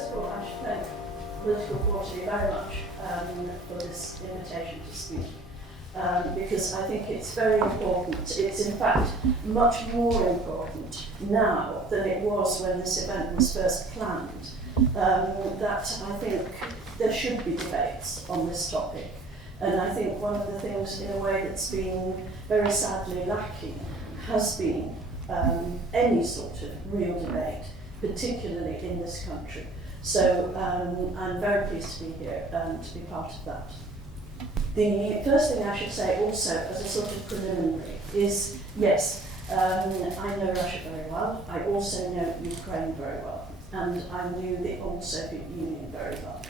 first of all, I should thank Political Quarterly very much for this invitation to speak, because I think it's very important. It's in fact much more important now than it was when this event was first planned, that I think there should be debates on this topic. And I think one of the things, in a way, that's been very sadly lacking has been any sort of real debate, particularly in this country. So I'm very pleased to be here and to be part of that. The first thing I should say also, as a sort of preliminary, is yes, I know Russia very well. I also know Ukraine very well, and I knew the old Soviet Union very well.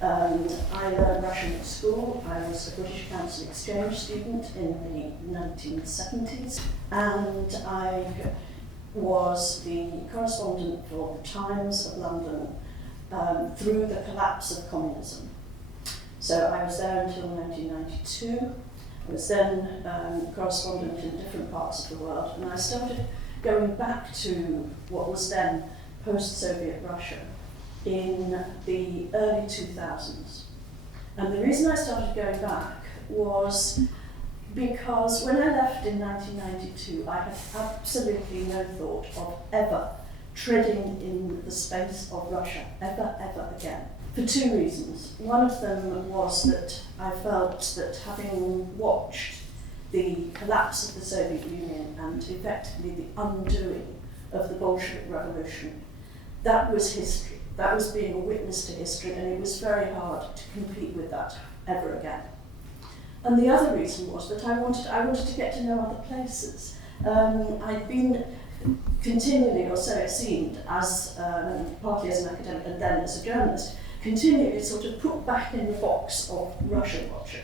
I learned Russian at school. I was a British Council exchange student in the 1970s, and I was the correspondent for the Times of London through the collapse of communism. So I was there until 1992. I was then correspondent in different parts of the world, and I started going back to what was then post-Soviet Russia in the early 2000s. And the reason I started going back was because when I left in 1992, I had absolutely no thought of ever treading in the space of Russia, ever again, for two reasons. One of them was that I felt that having watched the collapse of the Soviet Union and effectively the undoing of the Bolshevik Revolution, that was history. That was being a witness to history, and it was very hard to compete with that ever again. And the other reason was that I wanted to get to know other places. I'd been continually, or so it seemed, as partly as an academic and then as a journalist, continually sort of put back in the box of Russia watcher,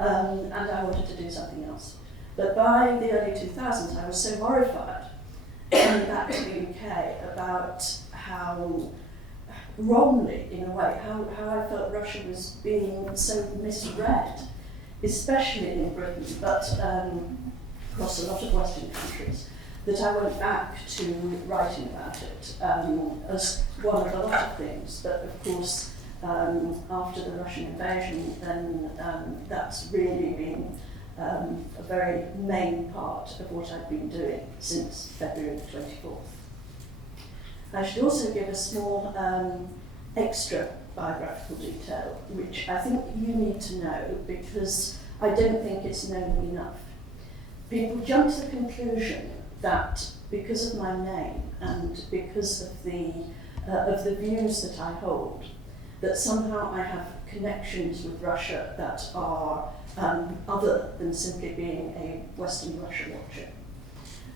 and I wanted to do something else. But by the early 2000s, I was so horrified coming back to the UK about how wrongly, in a way, how I felt Russia was being so misread, especially in Britain, but across a lot of Western countries, that I went back to writing about it as one of a lot of things. But of course, after the Russian invasion, then that's really been a very main part of what I've been doing since February 24th. I should also give a small extra biographical detail, which I think you need to know because I don't think it's known enough. People jump to the conclusion that because of my name and because of the views that I hold, that somehow I have connections with Russia that are other than simply being a Western Russia watcher.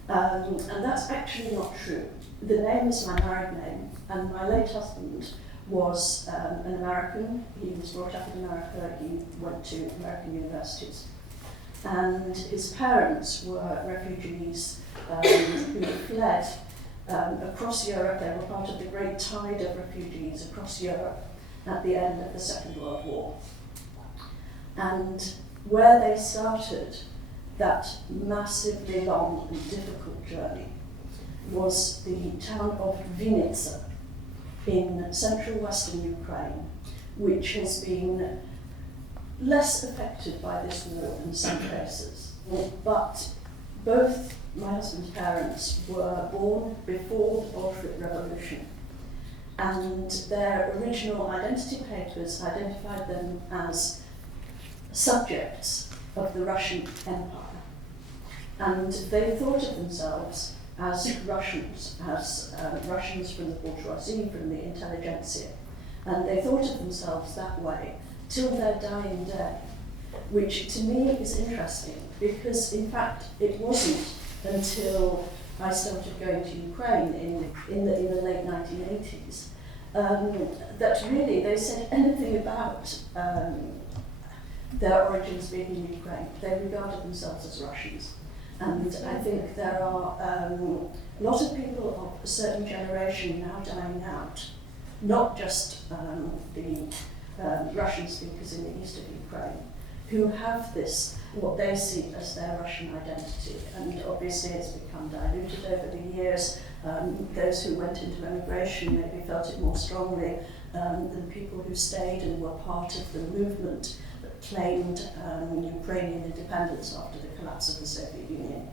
And that's actually not true. The name is my married name, and my late husband was an American. He was brought up in America. He went to American universities. And his parents were refugees who fled across Europe. They were part of the great tide of refugees across Europe at the end of the Second World War. And where they started that massively long and difficult journey was the town of Vinnytsia in central western Ukraine, which has been less affected by this war in some places. But both my husband's parents were born before the Bolshevik Revolution, and their original identity papers identified them as subjects of the Russian Empire. And they thought of themselves as Russians, Russians from the bourgeoisie, from the intelligentsia. And they thought of themselves that way till their dying day, which to me is interesting because in fact it wasn't until I started going to Ukraine in the late 1980s that really they said anything about their origins being in Ukraine. They regarded themselves as Russians. And I think there are a lot of people of a certain generation now dying out, not just the Russian speakers in the east of Ukraine, who have this, what they see as their Russian identity. And obviously it's become diluted over the years. Those who went into emigration maybe felt it more strongly than people who stayed and were part of the movement that claimed Ukrainian independence after the collapse of the Soviet Union.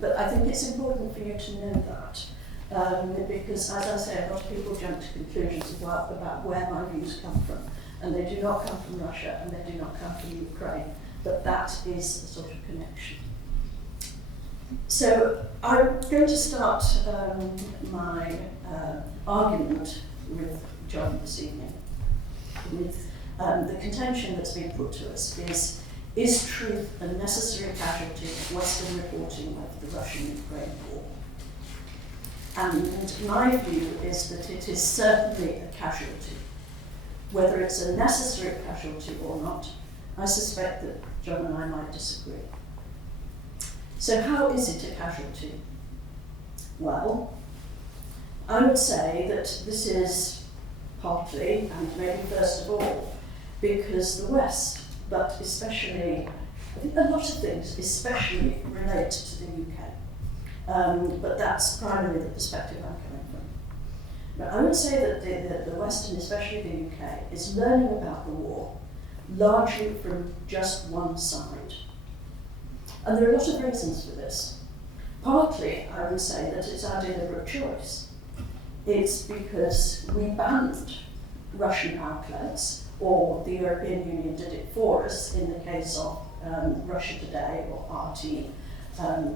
But I think it's important for you to know that, because, as I say, a lot of people jump to conclusions about where my views come from. And they do not come from Russia, and they do not come from Ukraine. But that is the sort of connection. So I'm going to start my argument with John this evening with the contention that's been put to us is truth a necessary casualty of Western reporting of the Russian-Ukraine war? And my view is that it is certainly a casualty. Whether it's a necessary casualty or not, I suspect that John and I might disagree. So how is it a casualty? Well, I would say that this is partly, and maybe first of all, because the West, but especially, I think a lot of things especially relate to the UK. But that's primarily the perspective I'm coming from. But I would say that the West, and especially the UK, is learning about the war largely from just one side. And there are a lot of reasons for this. Partly, I would say that it's our deliberate choice. It's because we banned Russian outlets, or the European Union did it for us in the case of Russia Today or RT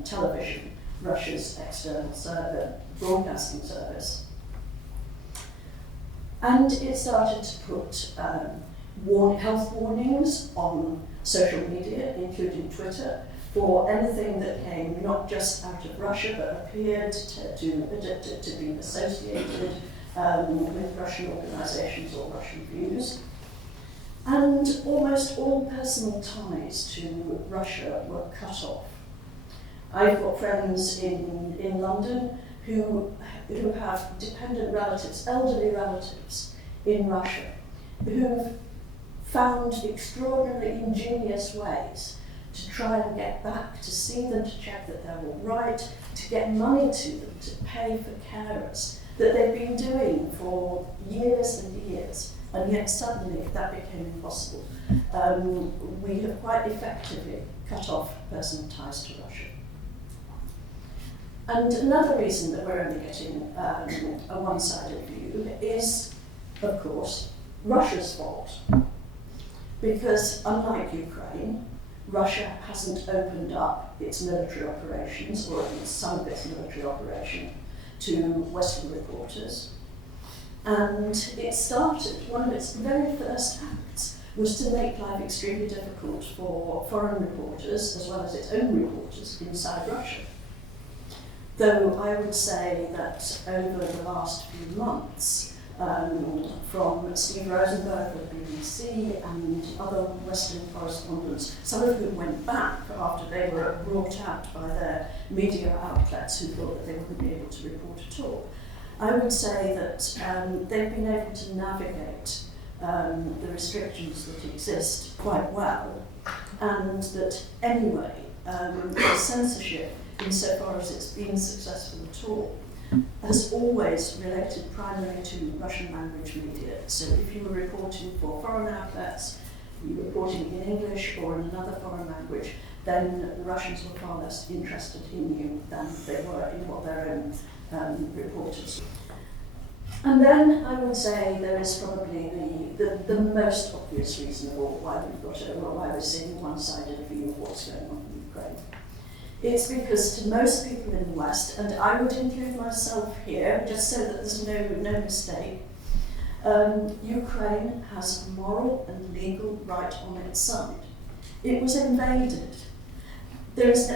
television, Russia's external broadcasting service. And it started to put health warnings on social media, including Twitter, for anything that came not just out of Russia but appeared to be associated with Russian organisations or Russian views. And almost all personal ties to Russia were cut off. I've got friends in London who have dependent relatives, elderly relatives in Russia, who've found extraordinarily ingenious ways to try and get back, to see them, to check that they're all right, to get money to them, to pay for carers, that they've been doing for years and years, and yet suddenly that became impossible. We have quite effectively cut off personal ties to Russia. And another reason that we're only getting a one-sided view is, of course, Russia's fault. Because unlike Ukraine, Russia hasn't opened up its military operations, or at least some of its military operation, to Western reporters. And it started, one of its very first acts was to make life extremely difficult for foreign reporters, as well as its own reporters inside Russia. Though I would say that over the last few months, from Steve Rosenberg of the BBC and other Western correspondents, some of whom went back after they were brought out by their media outlets who thought that they wouldn't be able to report at all. I would say that they've been able to navigate the restrictions that exist quite well, and that anyway, the censorship, insofar as it's been successful at all, has always related primarily to Russian language media. So if you were reporting for foreign outlets, you were reporting in English or in another foreign language, then the Russians were far less interested in you than they were in what their own reporters. And then I would say there is probably the most obvious reason of all why we're seeing a one-sided view of what's going on in Ukraine. It's because to most people in the West, and I would include myself here, just so that there's no mistake, Ukraine has a moral and legal right on its side. It was invaded. There's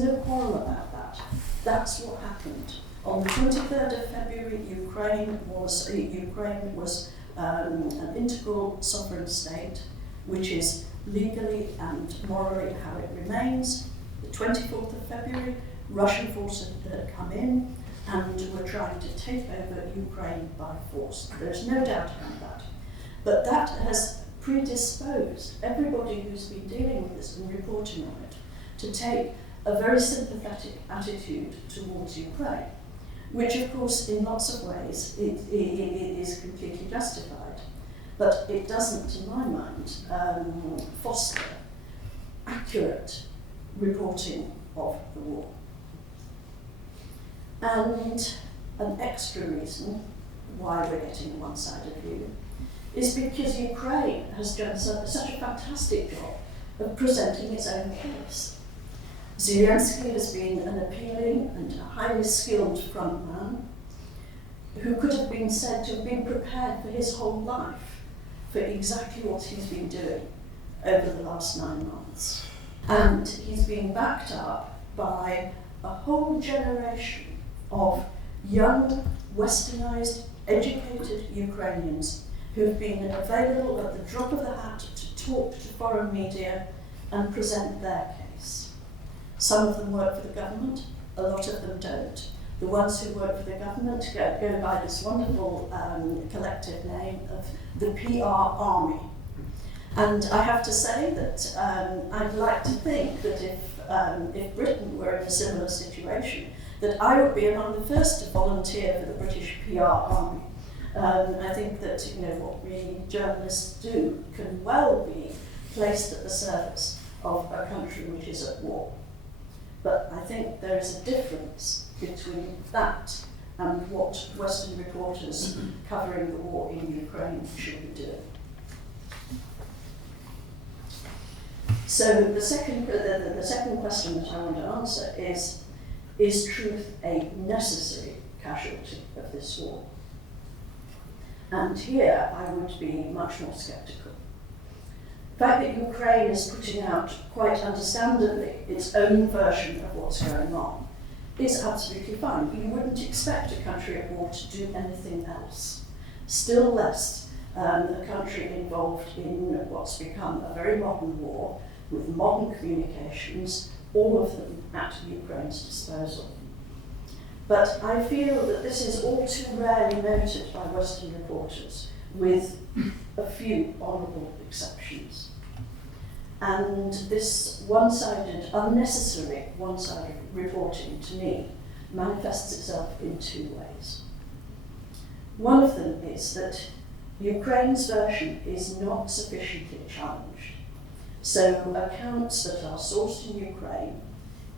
no quarrel about that. That's what happened. On the 23rd of February, Ukraine was an integral sovereign state, which is legally and morally how it remains. The 24th of February, Russian forces had come in and were trying to take over Ukraine by force. There's no doubt about that. But that has predisposed everybody who's been dealing with this and reporting on it to take a very sympathetic attitude towards Ukraine, which of course in lots of ways it is completely justified, but it doesn't, in my mind, foster accurate reporting of the war. And an extra reason why we're getting a one-sided view is because Ukraine has done such a fantastic job of presenting its own case. Zelensky has been an appealing and highly skilled frontman who could have been said to have been prepared for his whole life for exactly what he's been doing over the last 9 months. And he's been backed up by a whole generation of young, westernized, educated Ukrainians who have been available at the drop of the hat to talk to foreign media and present their case. Some of them work for the government, a lot of them don't. The ones who work for the government go by this wonderful collective name of the PR Army. And I have to say that I'd like to think that if Britain were in a similar situation, that I would be among the first to volunteer for the British PR Army. I think that what we journalists do can well be placed at the service of a country which is at war. But I think there is a difference between that and what Western reporters covering the war in Ukraine should be doing. So the second question that I want to answer is truth a necessary casualty of this war? And here I would be much more sceptical. The fact that Ukraine is putting out, quite understandably, its own version of what's going on is absolutely fine. You wouldn't expect a country at war to do anything else. Still less a country involved in what's become a very modern war with modern communications, all of them at Ukraine's disposal. But I feel that this is all too rarely noted by Western reporters, with a few honourable exceptions. And this one-sided, unnecessary one-sided reporting, to me, manifests itself in two ways. One of them is that Ukraine's version is not sufficiently challenged. So accounts that are sourced in Ukraine,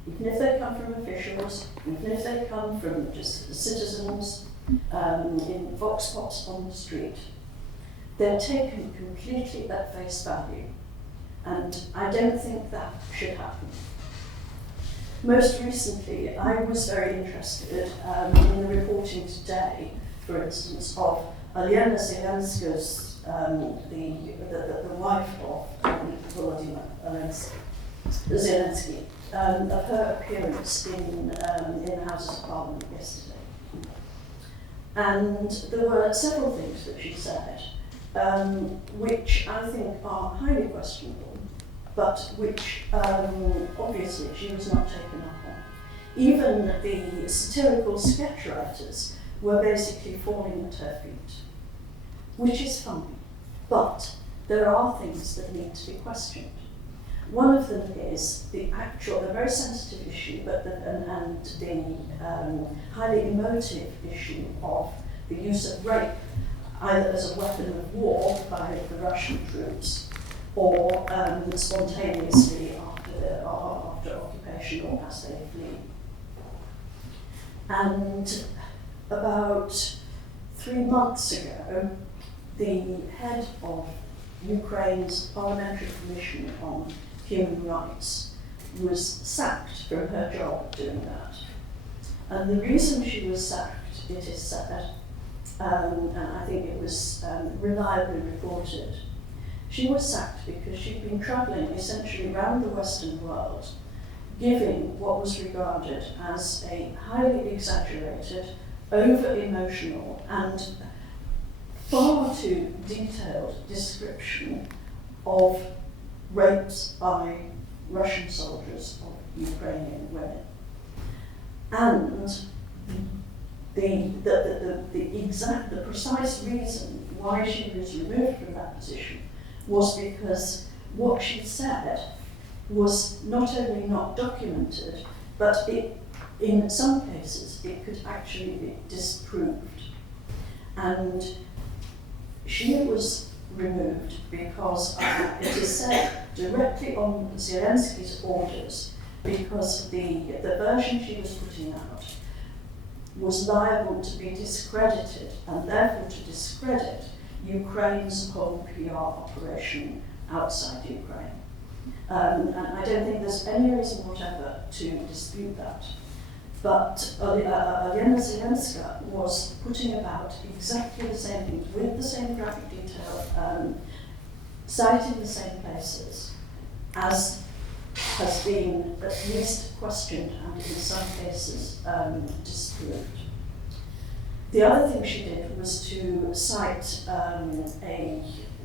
even if they come from officials, even if they come from just citizens in vox pops on the street, they're taken completely at face value. And I don't think that should happen. Most recently, I was very interested in the reporting today, for instance, of Alena Zelenska's, the wife of Volodymyr Zelensky, of her appearance in the Houses of Parliament yesterday. And there were several things that she said, which I think are highly questionable, but which obviously she was not taken up on. Even the satirical sketch writers were basically falling at her feet, which is fine, but there are things that need to be questioned. One of them is the very sensitive issue, and the highly emotive issue of the use of rape, either as a weapon of war by the Russian troops, or spontaneously after occupation or as they flee. And about 3 months ago, the head of Ukraine's Parliamentary Commission on Human Rights was sacked from her job doing that. And the reason she was sacked, it is said, and I think it was reliably reported, she was sacked because she'd been travelling essentially around the Western world, giving what was regarded as a highly exaggerated, over-emotional and far too detailed description of rapes by Russian soldiers of Ukrainian women. And the precise reason why she was removed from that position was because what she said was not only not documented, but in some cases it could actually be disproved. And she was removed because it is said directly on Zelensky's orders, because the version she was putting out was liable to be discredited, and therefore to discredit Ukraine's whole PR operation outside Ukraine. And I don't think there's any reason whatever to dispute that. But Olyena Zelenska was putting about exactly the same things, with the same graphic detail, citing the same places, as has been at least questioned and in some cases disproved. The other thing she did was to cite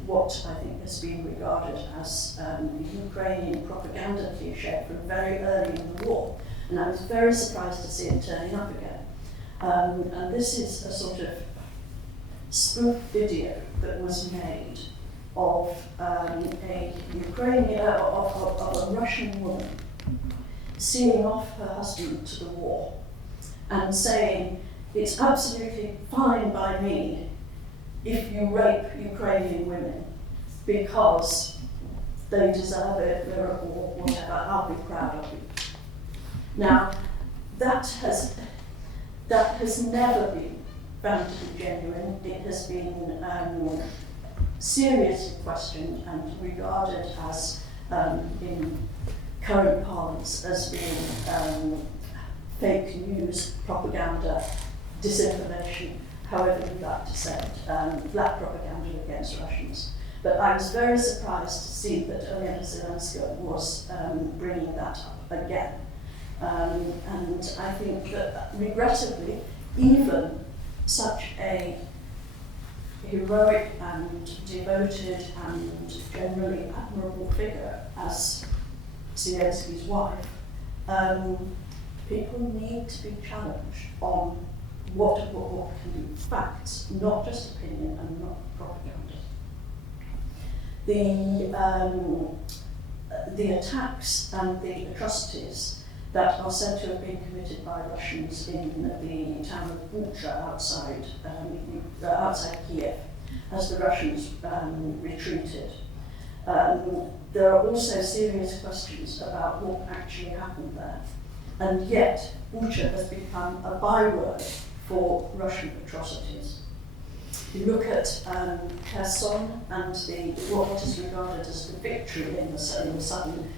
what I think has been regarded as Ukrainian propaganda cliché from very early in the war. And I was very surprised to see it turning up again. And this is a sort of spoof video that was made of a Ukrainian, of a Russian woman seeing off her husband to the war and saying, "It's absolutely fine by me if you rape Ukrainian women because they deserve it, they're a war, whatever, I'll be proud of you." Now, that has never been found to be genuine. It has been seriously questioned and regarded as, in current parlance, as being fake news, propaganda, disinformation, however you'd like to say it, black propaganda against Russians. But I was very surprised to see that Olyena Zelenska was bringing that up again. And I think that, regrettably, even such a heroic and devoted and generally admirable figure as Zelensky's wife, people need to be challenged on what can be facts, not just opinion and not propaganda. The attacks and the atrocities that are said to have been committed by Russians in the town of Bucha outside Kiev, as the Russians retreated. There are also serious questions about what actually happened there. And yet, Bucha has become a byword for Russian atrocities. You look at Kherson and what is regarded as the victory in the southern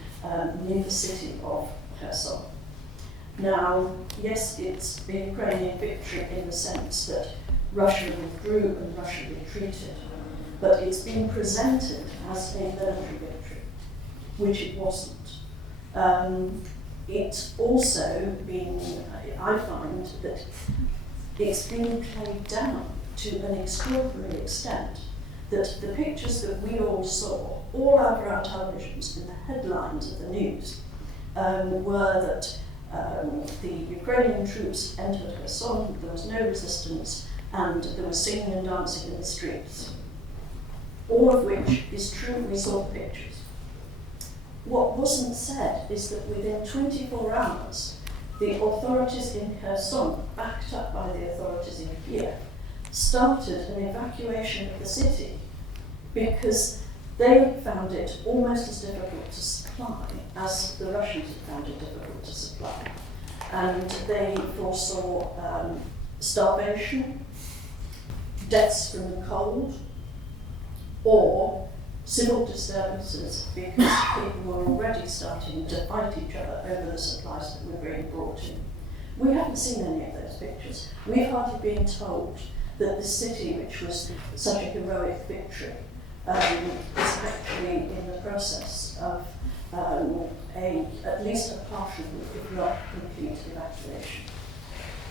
near the city of Kherson. Now, yes, it's the Ukrainian victory in the sense that Russia withdrew and Russia retreated, but it's been presented as a military victory, which it wasn't. It's also been, I find, that it's been played down to an extraordinary extent, that the pictures that we all saw all over our televisions in the headlines of the news were that the Ukrainian troops entered Kherson, there was no resistance, and there was singing and dancing in the streets. All of which is true, we saw the pictures. What wasn't said is that within 24 hours, the authorities in Kherson, backed up by the authorities in Kiev, started an evacuation of the city because they found it almost as difficult to supply as the Russians had found it difficult to supply. And they foresaw starvation, deaths from the cold, or civil disturbances because people were already starting to fight each other over the supplies that were being brought in. We haven't seen any of those pictures. We've hardly been told that the city, which was such a heroic victory, is actually in the process of at least a partial, if not complete, evacuation.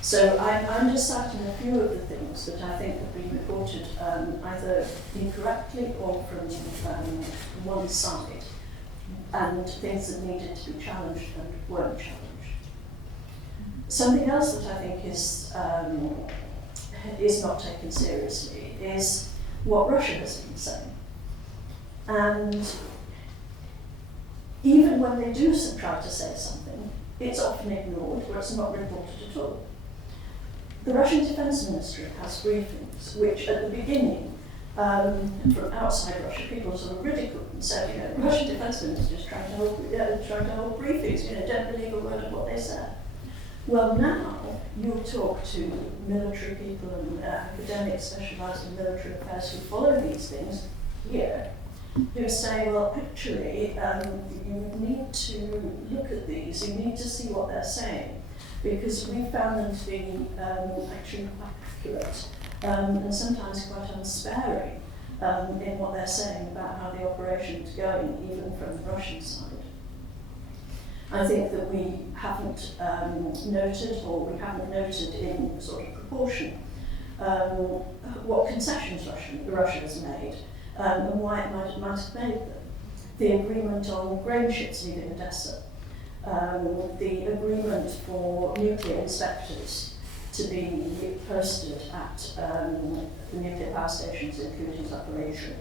So I'm just citing a few of the things that I think have been reported either incorrectly or from one side, and things that needed to be challenged and weren't challenged. Something else that I think is not taken seriously is what Russia has been saying. And even when they do try to say something, it's often ignored or it's not reported at all. The Russian Defense Ministry has briefings which at the beginning, from outside Russia, people sort of ridiculed and said, you know, the Russian Defense Ministry is trying to hold briefings, you know, don't believe a word of what they say. Well, now you'll talk to military people and academics specialised in military affairs who follow these things here, who say, well, actually, you need to look at these, you need to see what they're saying, because we found them to be actually quite accurate and sometimes quite unsparing in what they're saying about how the operation is going, even from the Russian side. I think that we haven't noted, or we haven't noted in sort of proportion, what concessions Russia has made and why it might have made them. The agreement on grain ships leaving Odessa, the agreement for nuclear inspectors to be posted at the nuclear power stations, including Zaporizhzhia.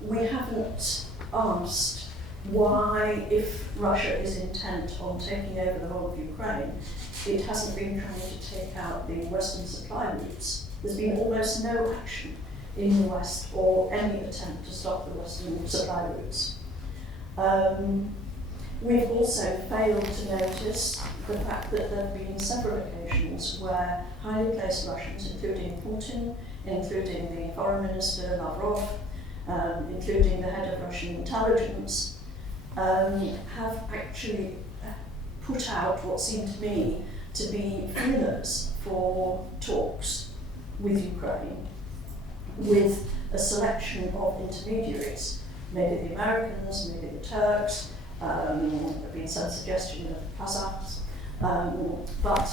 We haven't asked why, if Russia is intent on taking over the whole of Ukraine, it hasn't been trying to take out the Western supply routes. There's been almost no action in the West or any attempt to stop the Western supply routes. We've also failed to notice the fact that there have been several occasions where highly placed Russians, including Putin, including the Foreign Minister Lavrov, including the head of Russian intelligence, have actually put out what seemed to me to be feelers for talks with Ukraine, with a selection of intermediaries, maybe the Americans, maybe the Turks, there have been some suggestion of Kazakhs, but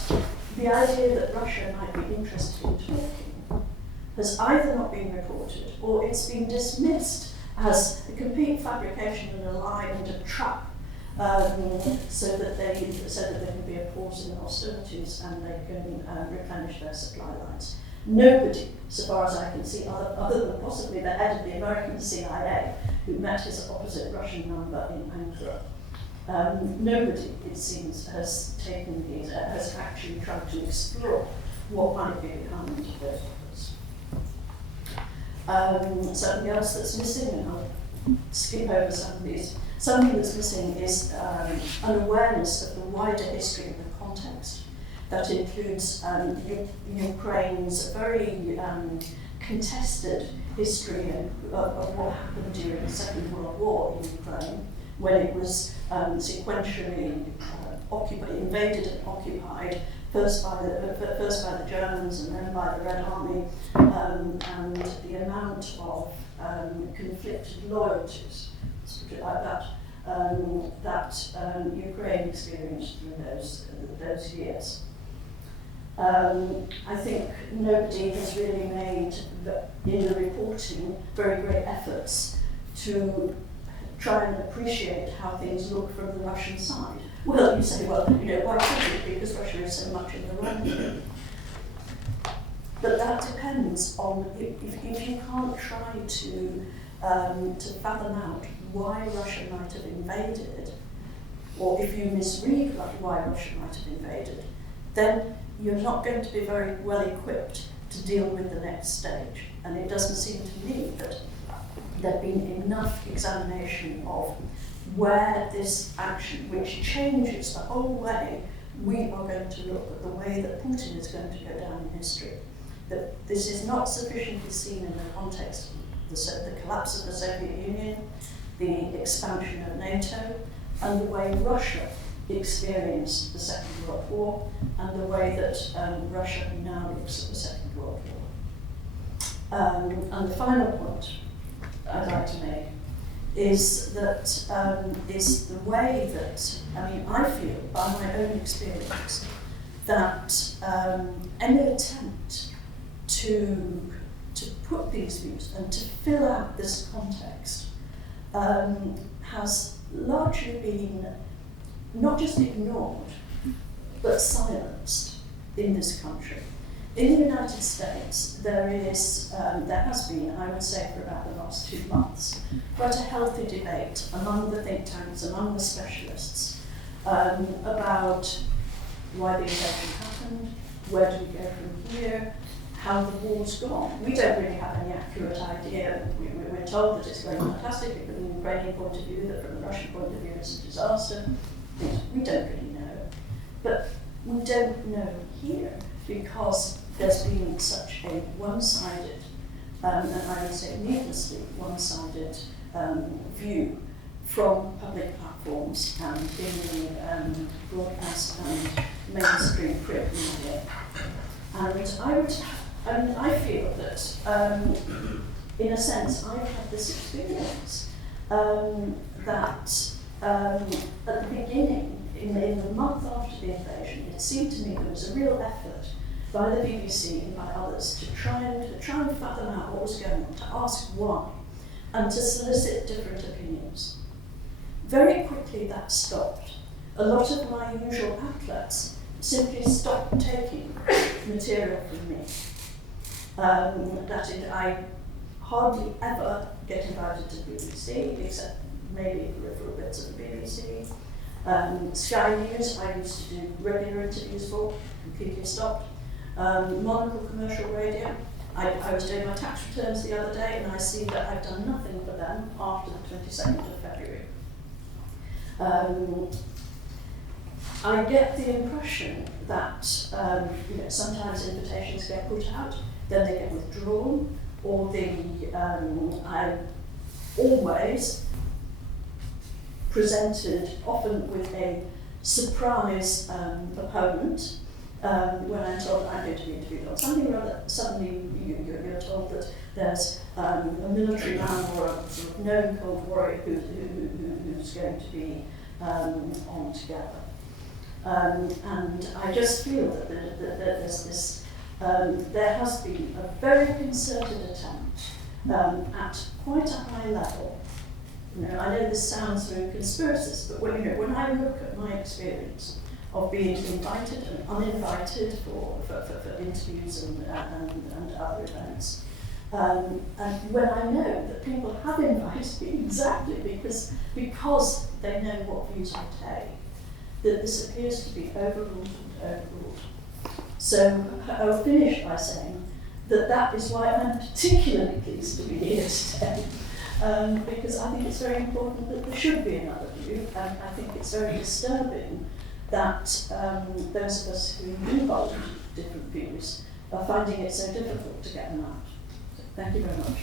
the idea that Russia might be interested in talking has either not been reported or it's been dismissed as a complete fabrication and a lie and a trap, so that there can be a pause in hostilities and they can replenish their supply lines. Nobody, so far as I can see, other than possibly the head of the American CIA, who met his opposite Russian number in Ankara, nobody, it seems, has taken these, has actually tried to explore what might be behind those offers. Something else that's missing, and I'll skip over some of these. Something that's missing is an awareness of the wider history of the context. That includes Ukraine's very contested history of what happened during the Second World War in Ukraine, when it was sequentially invaded and occupied, first by the Germans and then by the Red Army, and the amount of conflicted loyalties, let's put it like that, that Ukraine experienced through those years. I think nobody has really made, in the reporting, very great efforts to try and appreciate how things look from the Russian side. Well, you say, well, why should it? Because Russia is so much in the wrong here. But that depends on, if you can't try to fathom out why Russia might have invaded, or if you misread why Russia might have invaded, then you're not going to be very well equipped to deal with the next stage. And it doesn't seem to me that there'd been enough examination of where this action, which changes the whole way we are going to look at the way that Putin is going to go down in history, that this is not sufficiently seen in the context of the collapse of the Soviet Union, the expansion of NATO, and the way Russia experienced the Second World War, and the way that Russia now looks at the Second World War. And the final point I'd like to make is that is the way that, I feel by my own experience that any attempt to put these views and to fill out this context has largely been not just ignored, but silenced in this country. in the United States, there has been, I would say, for about the last 2 months, quite a healthy debate among the think tanks, among the specialists, about why the invasion happened, where do we go from here, how the war's gone. We don't really have any accurate idea. We're told that it's going fantastically from the Ukrainian point of view, that from the Russian point of view it's a disaster. We don't really know. But we don't know here because there's been such a one-sided, and I would say needlessly one-sided view from public platforms and in the broadcast and mainstream print media. And I feel that, in a sense, I've had this experience that at the beginning, in the month after the invasion, it seemed to me there was a real effort by the BBC and by others to try and fathom out what was going on, to ask why, and to solicit different opinions. Very quickly that stopped. A lot of my usual outlets simply stopped taking material from me. I hardly ever get invited to the BBC, except maybe peripheral bits of the BBC. Sky News, I used to do regular interviews for, completely stopped. Monocle Commercial Radio, I was doing my tax returns the other day and I see that I've done nothing for them after the 22nd of February. I get the impression that sometimes invitations get put out, then they get withdrawn, or I'm always presented, often with a surprise opponent. When I'm told I'm going to be interviewed on something or other, suddenly you're told that there's a military man or a sort of known Cold Warrior who's going to be on together. And I just feel that there's this, there has been a very concerted attempt at quite a high level. I know this sounds very conspiracist, but when I look at my experience of being invited and uninvited for interviews and other events, and when I know that people have invited me exactly because they know what views I take, that this appears to be overruled and overruled. So I'll finish by saying that is why I'm particularly pleased to be here today, because I think it's very important that there should be another view, and I think it's very disturbing that those of us who involve different views are finding it so difficult to get them out. So thank you very much.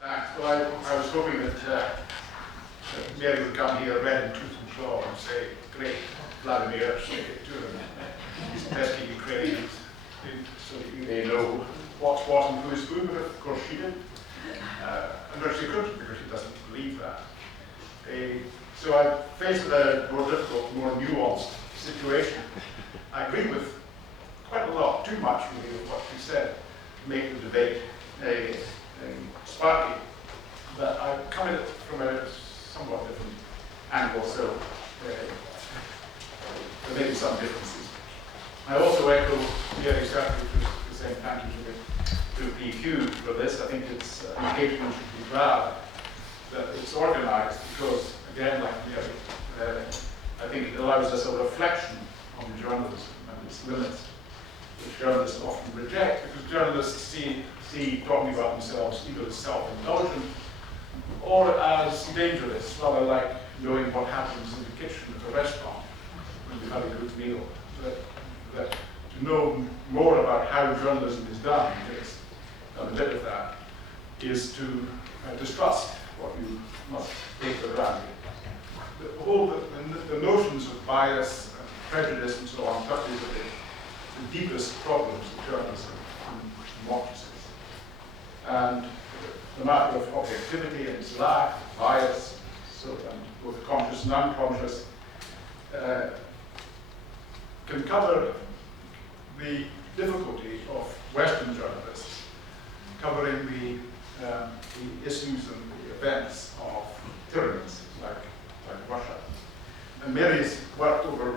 Thanks. Well, I was hoping that Mary would come here red in tooth and claw and say, great, Vladimir, stick it to him. He's pesky Ukrainians, so they know what's what and who's who, but of course she did. And she couldn't, because she doesn't believe that. So I'm faced with a more difficult, more nuanced situation. I agree with quite a lot, too much really, of what she said, to make the debate sparky. But I come at it from a somewhat different angle, so there may be some differences. I also echo Mary certainly to the same thank you to PQ for this. I think its engagement should be glad that it's organised because, again, like Mary, I think it allows us a reflection on journalism and its limits, which journalists often reject, because journalists see talking about themselves either as self-indulgent or as dangerous, rather like knowing what happens in the kitchen of a restaurant when you've had a good meal. That to know more about how journalism is done, it's a bit of that, is to distrust what you must take for granted. The notions of bias and prejudice and so on touches the deepest problems of journalism and democracies. And the matter of objectivity and its lack, bias, and both conscious and unconscious, can cover the difficulty of Western journalists covering the issues and the events of tyrannies like Russia. And Mary's worked over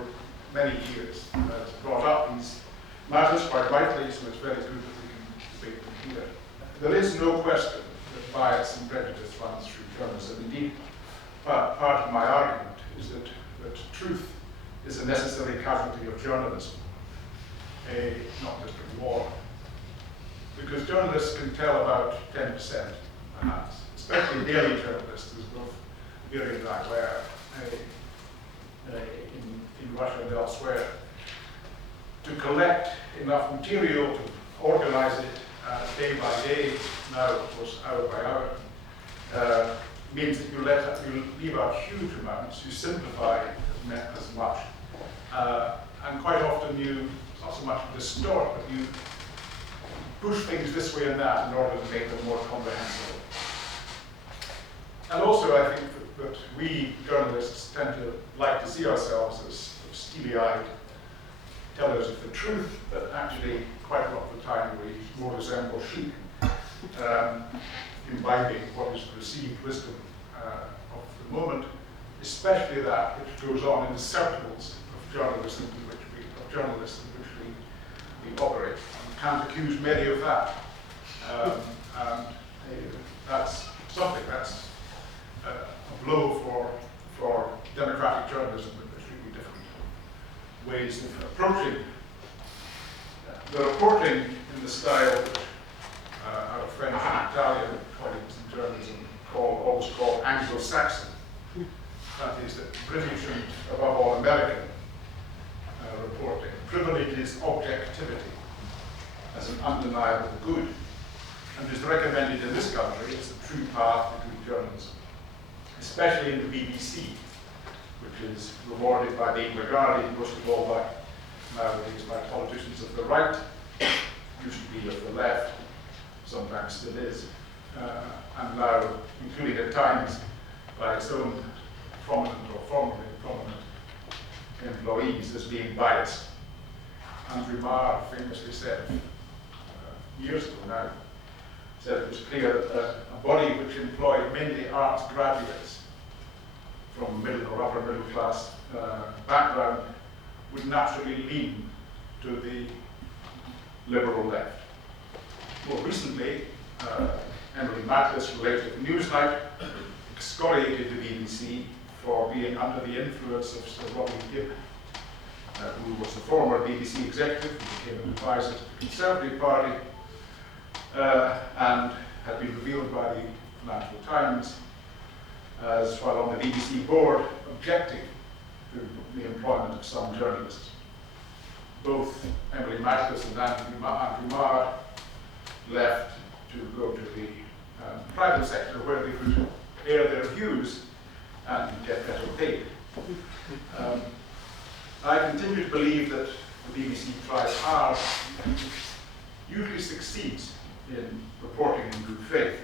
many years has brought up these matters quite rightly, so it's very good that we can debate them here. There is no question that bias and prejudice runs through journalism. Indeed, part of my argument is that truth is a necessary casualty of journalism, not just of war. Because journalists can tell about 10%, perhaps, especially daily journalists, as both Mary and I were in Russia and elsewhere, to collect enough material to organize it day by day, now of course hour by hour, means that you leave out huge amounts, you simplify as much, and quite often you, not so much distort, but you push things this way and that in order to make them more comprehensible. And also I think that we journalists tend to like to see ourselves as steely-eyed tellers of the truth, but actually quite a lot of the time we more resemble sheep, imbibing what is perceived wisdom of the moment, especially that which goes on in the circles of journalism in which we operate. You can't accuse Mary of that. And that's something, that's a blow for democratic journalism, but there's really different ways of approaching the reporting in the style that our French and Italian colleagues in journalism always call Anglo-Saxon. That is, that British and above all American reporting privileges objectivity as an undeniable good, and is recommended in this country as the true path to good journalism, especially in the BBC, which is rewarded by being regarded most of all by nowadays by politicians of the right, used to be of the left, sometimes still is, and now, including at times, by its own prominent or formerly prominent employees as being biased. Andrew Marr famously said, years ago now, said it was clear that a body which employed mainly arts graduates from middle or upper middle class background would naturally lean to the liberal left. More recently, Emily Mattlis, related to Newsnight, excoriated the BBC for being under the influence of Sir Robin Gibb, who was the former BBC executive, who became an advisor to the Conservative Party, and had been revealed by the Financial Times as, while on the BBC board, objecting to the employment of some journalists. Both Emily Mattlis and Andrew Marr left to go to the private sector where they could air their views and get better paid. I continue to believe that the BBC tries hard and usually succeeds in reporting in good faith,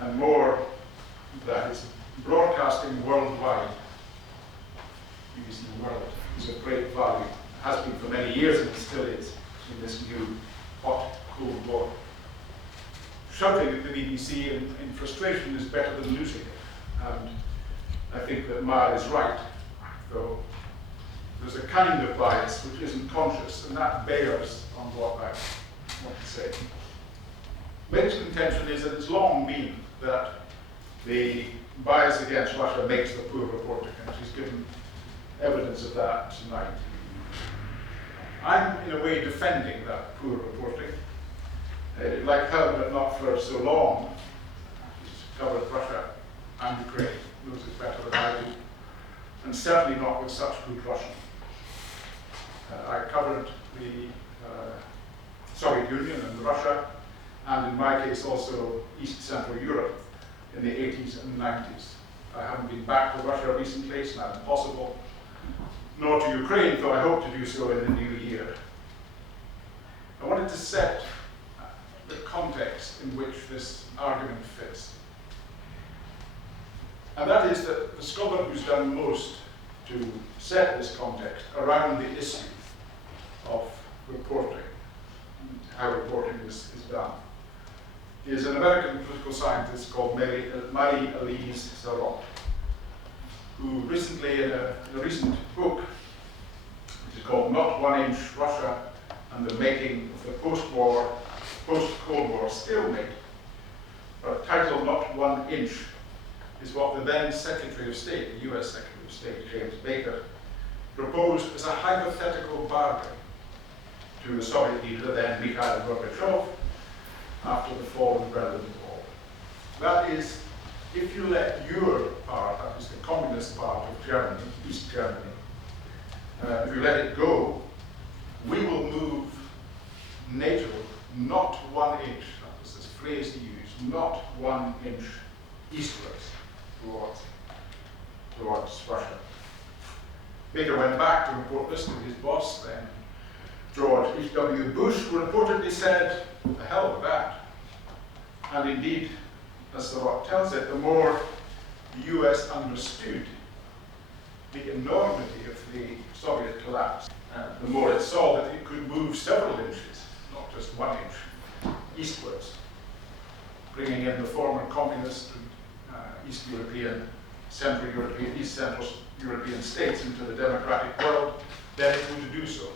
and more, that is broadcasting worldwide. BBC World is of great value, has been for many years and still is in this new hot, cold war. Shouting at the BBC in frustration is better than losing it, and I think that Marr is right, though there's a kind of bias which isn't conscious, and that bears on what I want to say. Mary's contention is that it's long been that the bias against Russia makes the poor reporting, and she's given evidence of that tonight. I'm, in a way, defending that poor reporting. Like her, but not for so long. She's covered Russia and Ukraine, knows it better than I do, and certainly not with such good Russian. I covered the Soviet Union and Russia, and in my case also East Central Europe in the 80s and 90s. I haven't been back to Russia recently, it's not impossible, nor to Ukraine, though I hope to do so in the new year. I wanted to set the context in which this argument fits. And that is that the scholar who's done most to set this context around the issue of reporting and how reporting is done is an American political scientist called Marie-Elise Sarot, who recently, in a recent book, which is called Not 1 Inch Russia and the Making of the Post-Cold War Stalemate, but titled Not 1 Inch, is what the then Secretary of State, the US Secretary of State, James Baker, proposed as a hypothetical bargain to the Soviet leader, then Mikhail Gorbachev, after the fall of the Berlin Wall. That is, if you let your part, that is the communist part of Germany, East Germany, if you let it go, we will move NATO not 1 inch, that was this phrase he used, not 1 inch eastwards towards Russia. Baker went back to report this to his boss then, George H.W. Bush, who reportedly said, the hell with that. And indeed, as the law tells it, the more the US understood the enormity of the Soviet collapse, the more it saw that it could move several inches, not just 1 inch, eastwards, bringing in the former communist and East European, Central European, East Central European states into the democratic world, then it would do so.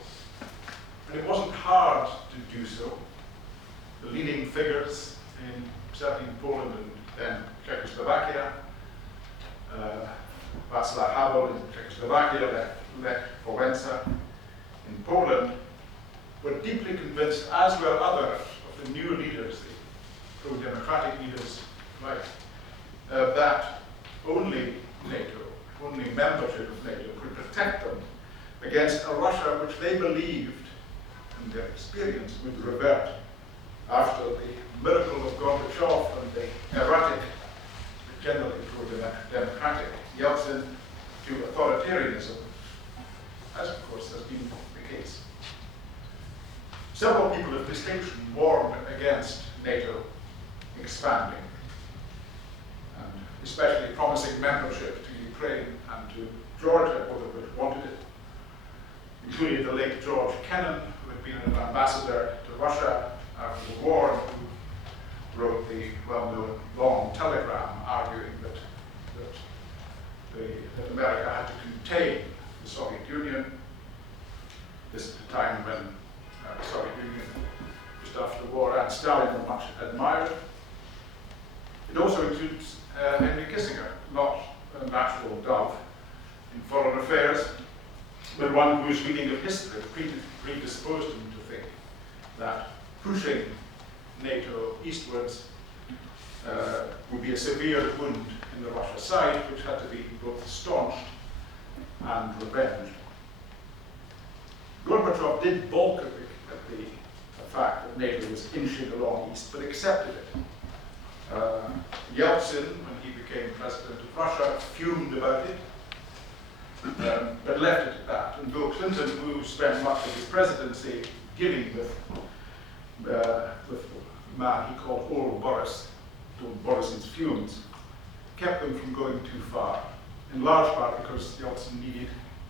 And it wasn't hard to do so. The leading figures, certainly in Poland and then Czechoslovakia, Václav Havel in Czechoslovakia, Lech Wałęsa in Poland, were deeply convinced, as were others of the new leaders, the pro-democratic leaders, right, that only NATO, only membership of NATO could protect them against a Russia which they believed, in their experience, would revert after the miracle of Gorbachev and the erratic, generally pro-democratic Yeltsin to authoritarianism, as of course has been the case. Several people of distinction warned against NATO expanding, and especially promising membership to Ukraine and to Georgia, both of which wanted it, including the late George Kennan, who had been an ambassador to Russia after the war, and who wrote the well-known long telegram arguing that America had to contain the Soviet Union. This is the time when the Soviet Union, just after the war, and Stalin were much admired. It also includes Henry Kissinger, not a natural dove in foreign affairs, but one whose reading of history predisposed him to think that pushing NATO eastwards would be a severe wound in the Russia side, which had to be both staunched and revenged. Gorbachev did balk at the fact that NATO was inching along east, but accepted it. Yeltsin, when he became president of Russia, fumed about it, but left it at that. And Bill Clinton, who spent much of his presidency dealing with the man he called Old Boris, Boris's fumes, kept them from going too far, in large part because Yeltsin needed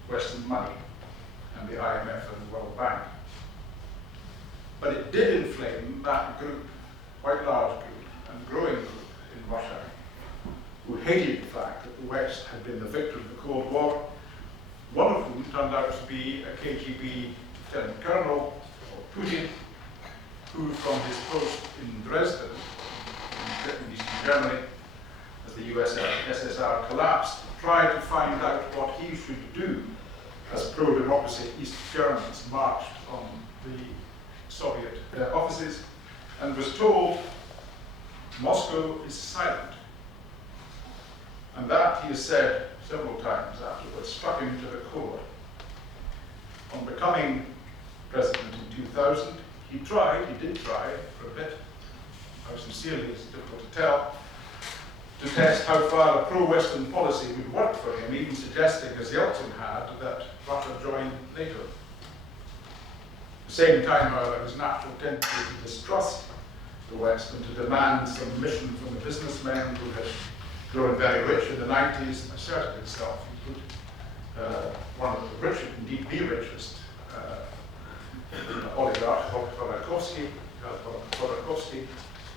Western money and the IMF and the World Bank. But it did inflame that group, quite large group and growing group in Russia, who hated the fact that the West had been the victor of the Cold War, one of whom turned out to be a KGB lieutenant colonel, Putin, who from his post in Dresden, in Eastern Germany, as the USSR collapsed, tried to find out what he should do as pro-democracy East Germans marched on the Soviet offices, and was told, Moscow is silent. And that, he has said several times afterwards, struck him to the core. On becoming president in 2000, he did try for a bit, how sincerely is difficult to tell, to test how far a pro-Western policy would work for him, even suggesting, as Yeltsin had, that Russia join NATO. At the same time, however, his natural tendency to distrust the West and to demand submission from the businessmen who had grown very rich in the 90s asserted itself. He put one of the richest, indeed the richest, oligarch, Khodorkovsky,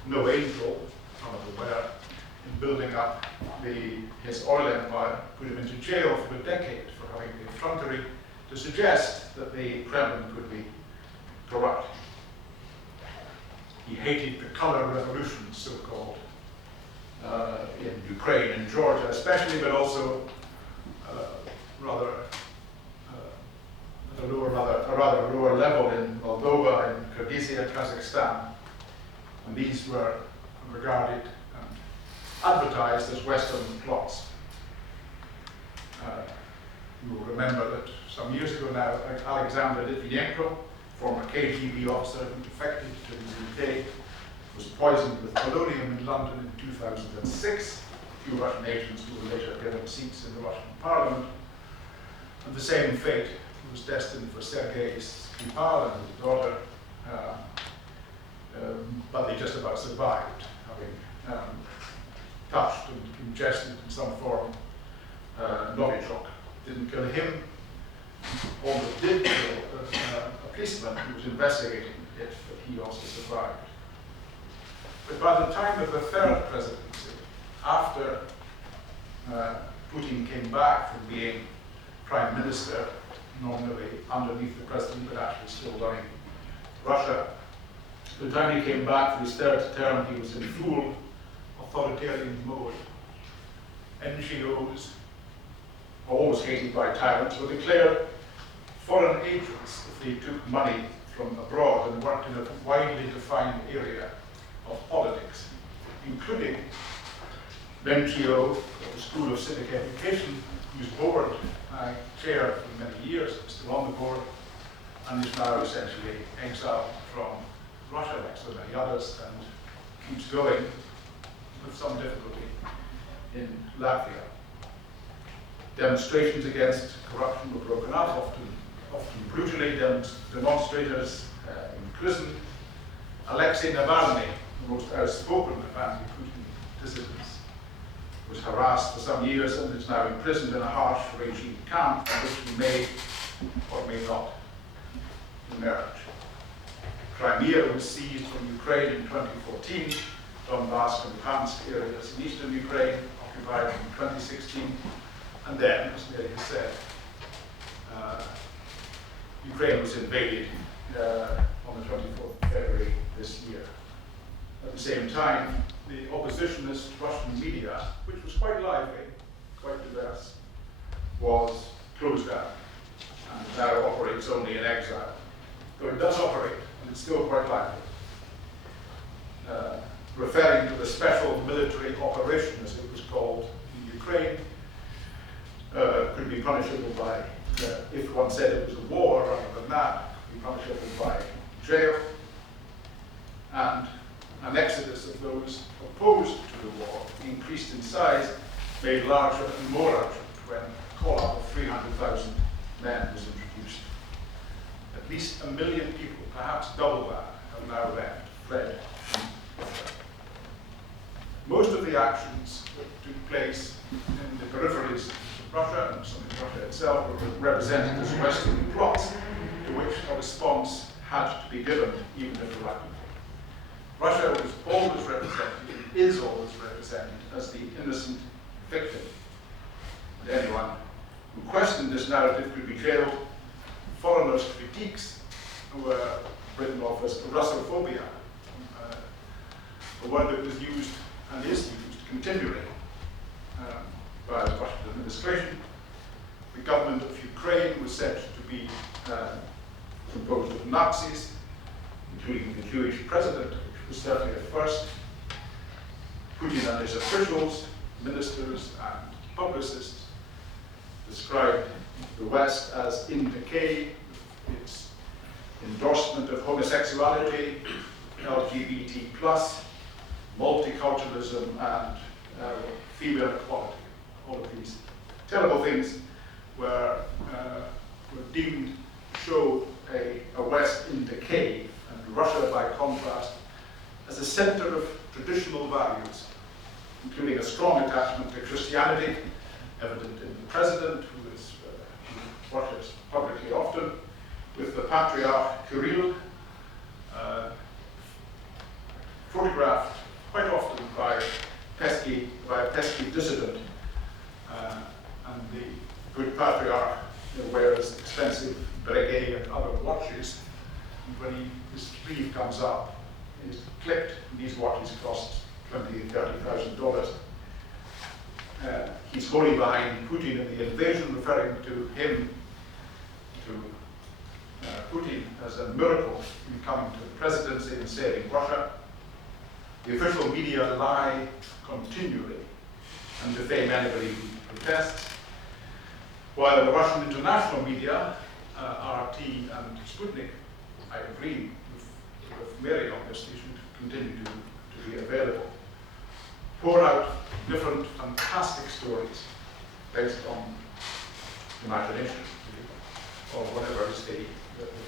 no angel, none of them were, in building up his oil empire, put him into jail for a decade for having the effrontery to suggest that the Kremlin could be corrupt. He hated the color revolutions, so-called, in Ukraine and Georgia especially, but also rather at a rather lower level in Moldova, in Kyrgyzstan, Kazakhstan. And these were regarded and advertised as Western plots. You will remember that some years ago now, Alexander Litvinenko, former KGB officer who defected to the UK, was poisoned with polonium in London in 2006. A few Russian agents who were later given seats in the Russian parliament. And the same fate was destined for Sergei Skripal and his daughter, but they just about survived, having touched and ingested in some form Novichok. Didn't kill him, almost did kill a policeman who was investigating it, but he also survived. But by the time of the third presidency, after Putin came back from being prime minister, nominally underneath the president, but actually still running Russia, by the time he came back for his third term, he was in full authoritarian mode. NGOs, always hated by tyrants, were declared foreign agents if they took money from abroad and worked in a widely defined area of politics, including the NGO, the School of Civic Education, whose board I chaired for many years, still on the board, and is now essentially exiled from Russia, like so many others, and keeps going with some difficulty in Latvia. Demonstrations against corruption were broken up, often brutally, demonstrators imprisoned. Alexei Navalny, the most outspoken of anti-Putin dissidents, was harassed for some years and is now imprisoned in a harsh regime camp from which he may or may not emerge. Crimea was seized from Ukraine in 2014, Donbass and Luhansk areas in eastern Ukraine occupied in 2016, and then, as Mary has said, Ukraine was invaded on the 24th of February this year. At the same time, the oppositionist Russian media, which was quite lively, quite diverse, was closed down and now operates only in exile. Though it does operate, and it's still quite lively. Referring to the special military operation, as it was called in Ukraine, could be punishable by, if one said it was a war rather than that, could be punishable by jail, and an exodus of those opposed to the war, increased in size, made larger and more urgent when a call-up of 300,000 men was introduced. At least 1 million people, perhaps double that, have now fled from Russia. Most of the actions that took place in the peripheries of Russia, and some in Russia itself, were represented as Western plots to which a response had to be given, even if reluctantly. Russia was always represented, and is always represented, as the innocent victim. And anyone who questioned this narrative could be jailed. Foreigners' critiques were written off as Russophobia, a word that was used and is used continually by the Russian administration. The government of Ukraine was said to be composed of Nazis, including the Jewish president, which was certainly a first. Putin and his officials, ministers and publicists described the West as in decay, its endorsement of homosexuality, LGBT+, multiculturalism, and female equality. All of these terrible things were deemed to show a West in decay, and Russia, by contrast, as a center of traditional values, including a strong attachment to Christianity, evident in the president, who is worshipped publicly often, with the Patriarch Kirill, photographed quite often by pesky pesky dissident, and the good patriarch wears expensive breguet and other watches. And when his sleeve comes up, he's clipped, and these watches cost $20,000 to $30,000. He's wholly behind Putin in the invasion, referring to him, to Putin, as a miracle in coming to the presidency and saving Russia. The official media lie continually and defame anybody who protests, while the Russian international media, RT and Sputnik, I agree with Mary on this, they should continue to be available, pour out different fantastic stories based on imagination, or whatever is the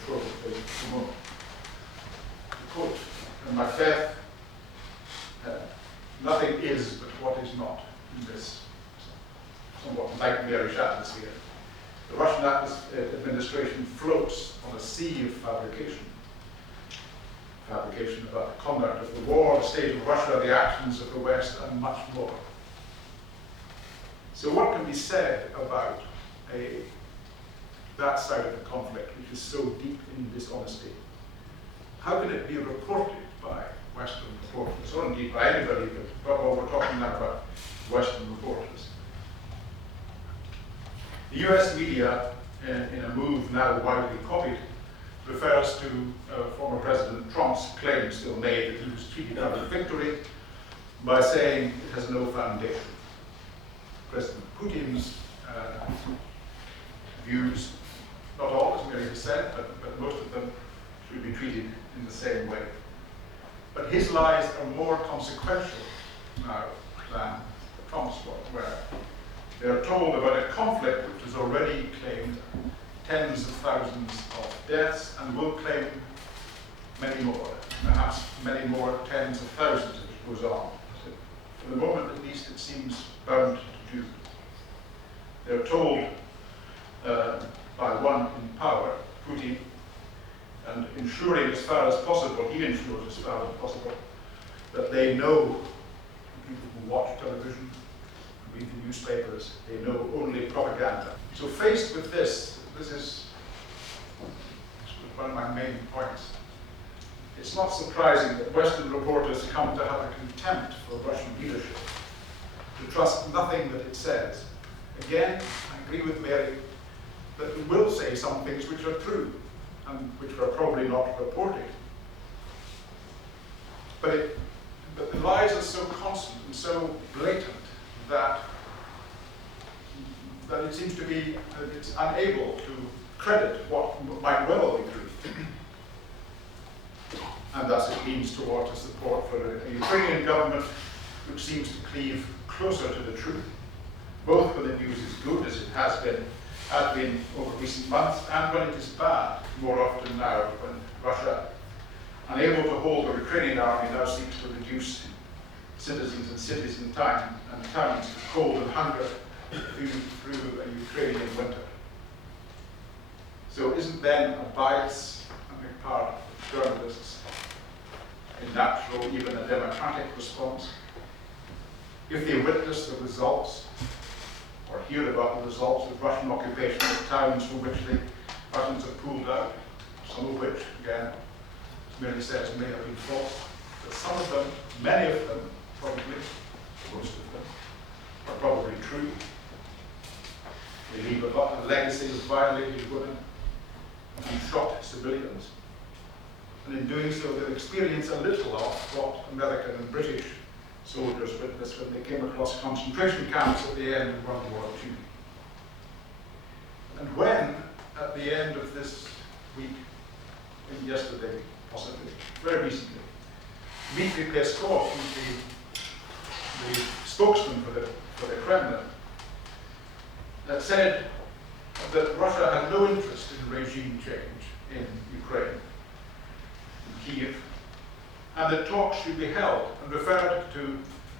trope at the moment. To quote Macbeth, nothing is but what is not in this somewhat nightmarish atmosphere. The Russian administration floats on a sea of fabrication. Fabrication about the conduct of the war, the state of Russia, the actions of the West, and much more. So what can be said about that side of the conflict, which is so deep in dishonesty? How can it be reported by Western reporters, or indeed by anybody, but we're talking now about Western reporters? The US media, in a move now widely copied, refers to former President Trump's claim, still made, that he was cheated out of victory, by saying it has no foundation. President Putin's views, not all, as Mary has said, but most of them should be treated in the same way. But his lies are more consequential now than Trump's one, where they are told about a conflict which has already claimed tens of thousands of deaths and will claim many more, perhaps many more tens of thousands as it goes on. So for the moment, at least, it seems bound to do. They're told by one in power, Putin, and ensuring as far as possible, he ensures as far as possible, that they know, people who watch television, read the newspapers, they know only propaganda. So faced with this is one of my main points. It's not surprising that Western reporters come to have a contempt for Russian leadership, to trust nothing that it says. Again, I agree with Mary that it will say some things which are true and which are probably not reported. But the lies are so constant and so blatant that it seems to be, it's unable to credit what might well be true. And thus it leans towards a support for a Ukrainian government which seems to cleave closer to the truth, both when the news is good, as it has been over recent months, and when it is bad, more often now, when Russia, unable to hold the Ukrainian army, now seeks to reduce citizens and cities and towns to cold and hunger through a Ukrainian winter. So isn't then a bias on the part of journalists a natural, even a democratic response? If they witness the results or hear about the results of Russian occupation of towns from which the Russians have pulled out, some of which, again, as Mary says, may have been false, but some of them, many of them, probably, most of them, are probably true. They leave a legacy of violated women and shot civilians. And in doing so, they'll experience a little of what American and British soldiers witnessed when they came across concentration camps at the end of World War II. And when, at the end of this week, and yesterday, possibly, very recently, Dmitry Peskov, who's the spokesman for the Kremlin, had said that Russia had no interest in regime change in Ukraine, in Kiev, and that talks should be held, and referred to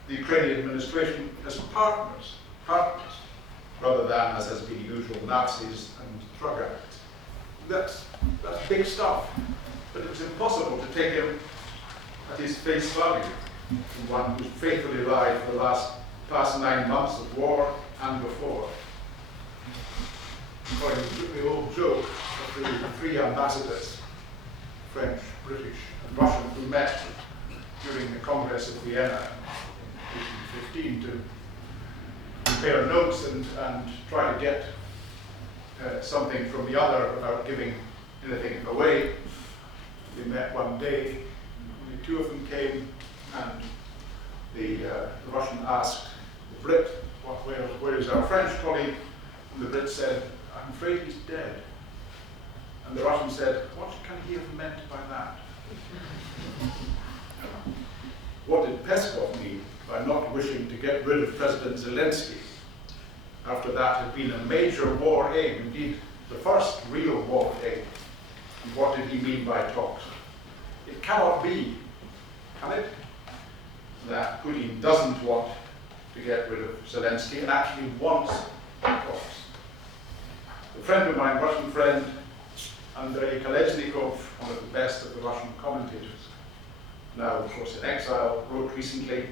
the Ukrainian administration as partners, rather than, as has been usual, Nazis and drug addicts. That's big stuff, but it was impossible to take him at his face value, from one who's faithfully lied for the last past 9 months of war and before. According to the old joke of the three ambassadors, French, British, and Russian, who met during the Congress of Vienna in 1815 to compare notes and try to get something from the other without giving anything away. They met one day, only two of them came, and the Russian asked the Brit, where is our French colleague? And the Brit said, I'm afraid he's dead. And the Russian said, what can he have meant by that? What did Peskov mean by not wishing to get rid of President Zelensky? After that had been a major war aim, indeed the first real war aim. And what did he mean by talks? It cannot be, can it, that Putin doesn't want to get rid of Zelensky and actually wants talks. A friend of mine, Russian friend, Andrei Kolesnikov, one of the best of the Russian commentators, now of course in exile, wrote recently,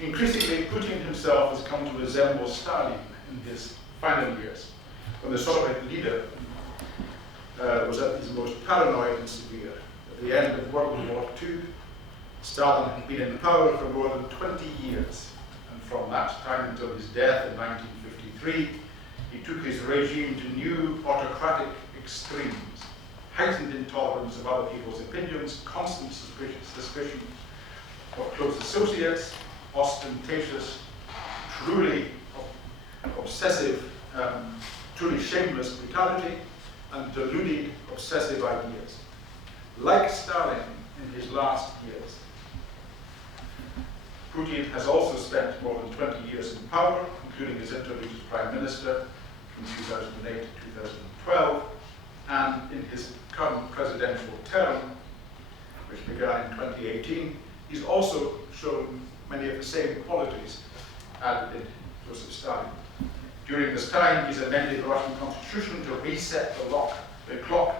increasingly Putin himself has come to resemble Stalin in his final years, when the Soviet leader was at his most paranoid and severe. At the end of World War II, Stalin had been in power for more than 20 years, and from that time until his death in 1953, he took his regime to new autocratic extremes, heightened intolerance of other people's opinions, constant suspicion of close associates, ostentatious, truly obsessive, truly shameless brutality, and deluded, obsessive ideas. Like Stalin in his last years, Putin has also spent more than 20 years in power, including his interviews as Prime Minister from 2008 to 2012, and in his current presidential term, which began in 2018, he's also shown many of the same qualities added in Joseph Stalin. During this time, he's amended the Russian constitution to reset the clock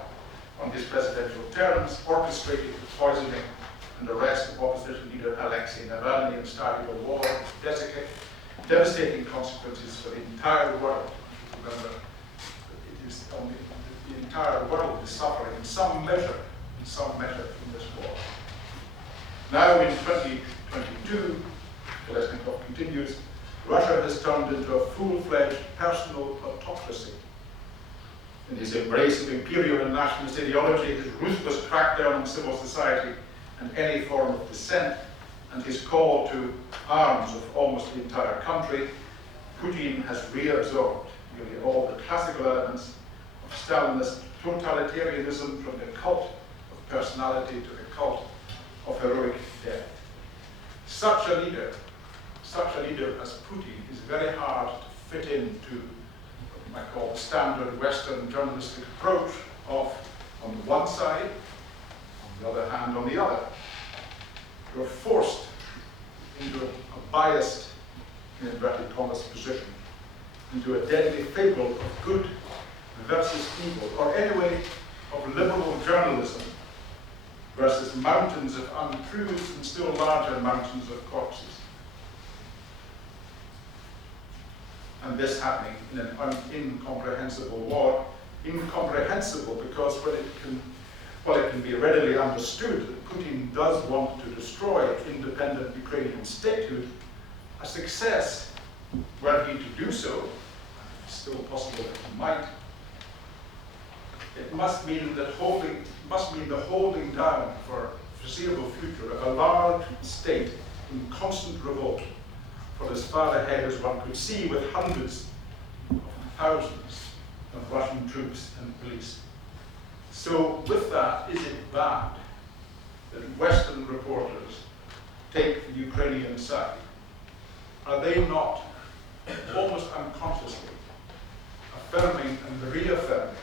on his presidential terms, orchestrated the poisoning and arrest of opposition leader Alexei Navalny, and started a war with devastating consequences for the entire world. Remember, it is only the entire world is suffering in some measure from this war. Now in 2022, Kolesnikov continues, Russia has turned into a full-fledged personal autocracy. In his embrace of imperial and nationalist ideology, his ruthless crackdown on civil society and any form of dissent, and his call to arms of almost the entire country, Putin has reabsorbed nearly all the classical elements of Stalinist totalitarianism, from the cult of personality to the cult of heroic death. Such a leader as Putin is very hard to fit into what you might call the standard Western journalistic approach of, on the one side, on the other hand, on the other. You're forced into a biased, in inverted commas, position, into a deadly fable of good versus evil, or anyway, of liberal journalism versus mountains of untruths and still larger mountains of corpses. And this happening in an incomprehensible war, incomprehensible because while it can be readily understood that Putin does want to destroy independent Ukrainian statehood, a success, were he to do so, it's still possible that he might, it must mean the holding down for foreseeable future of a large state in constant revolt for as far ahead as one could see, with hundreds of thousands of Russian troops and police. So with that, is it bad that Western reporters take the Ukrainian side? Are they not, almost unconsciously, affirming and reaffirming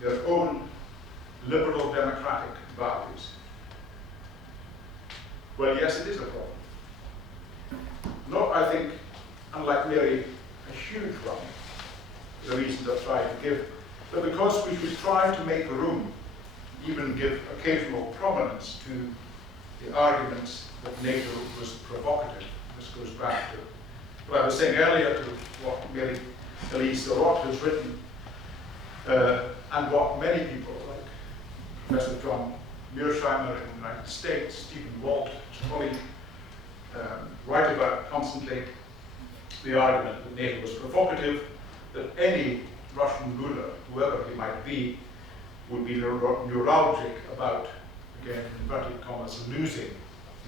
their own liberal democratic values? Well, yes, it is a problem. Not, I think, unlike Mary, a huge one, the reasons I've tried to give, but because we should try to make room, even give occasional prominence to the arguments that NATO was provocative This goes back to what I was saying earlier, to what Mary Elise Roth has written, and what many people, like Professor John Mearsheimer in the United States, Stephen Walt, his colleague, write about constantly, the argument that NATO was provocative, that any Russian ruler, whoever he might be, would be neuralgic about, again, in inverted commas, losing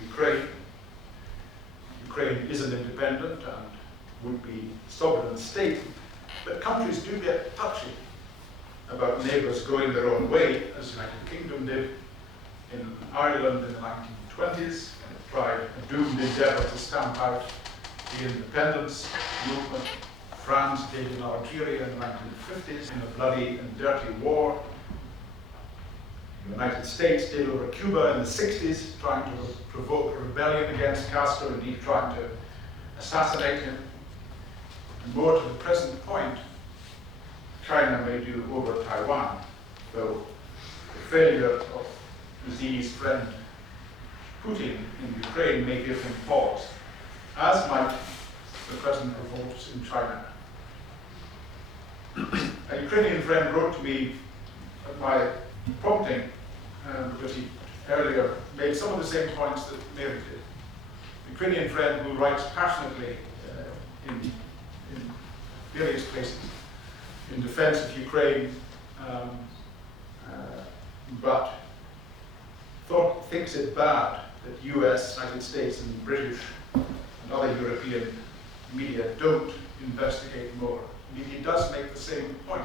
Ukraine. Ukraine is an independent and would be sovereign state, but countries do get touchy about neighbours going their own way, as the United Kingdom did in Ireland in the 1920s, and it tried a doomed endeavour to stamp out the independence movement. France did in Algeria in the 1950s in a bloody and dirty war. The United States did over Cuba in the 60s, trying to provoke a rebellion against Castro, indeed trying to assassinate him. And more to the present point, China may do over Taiwan, though the failure of Xi's friend Putin in Ukraine may give him pause, as might the present revolts in China. A Ukrainian friend wrote to me at my prompting, because he earlier made some of the same points that Mary did. A Ukrainian friend who writes passionately in various places in defense of Ukraine, but thinks it bad that US, United States, and British and other European media don't investigate more. He does make the same point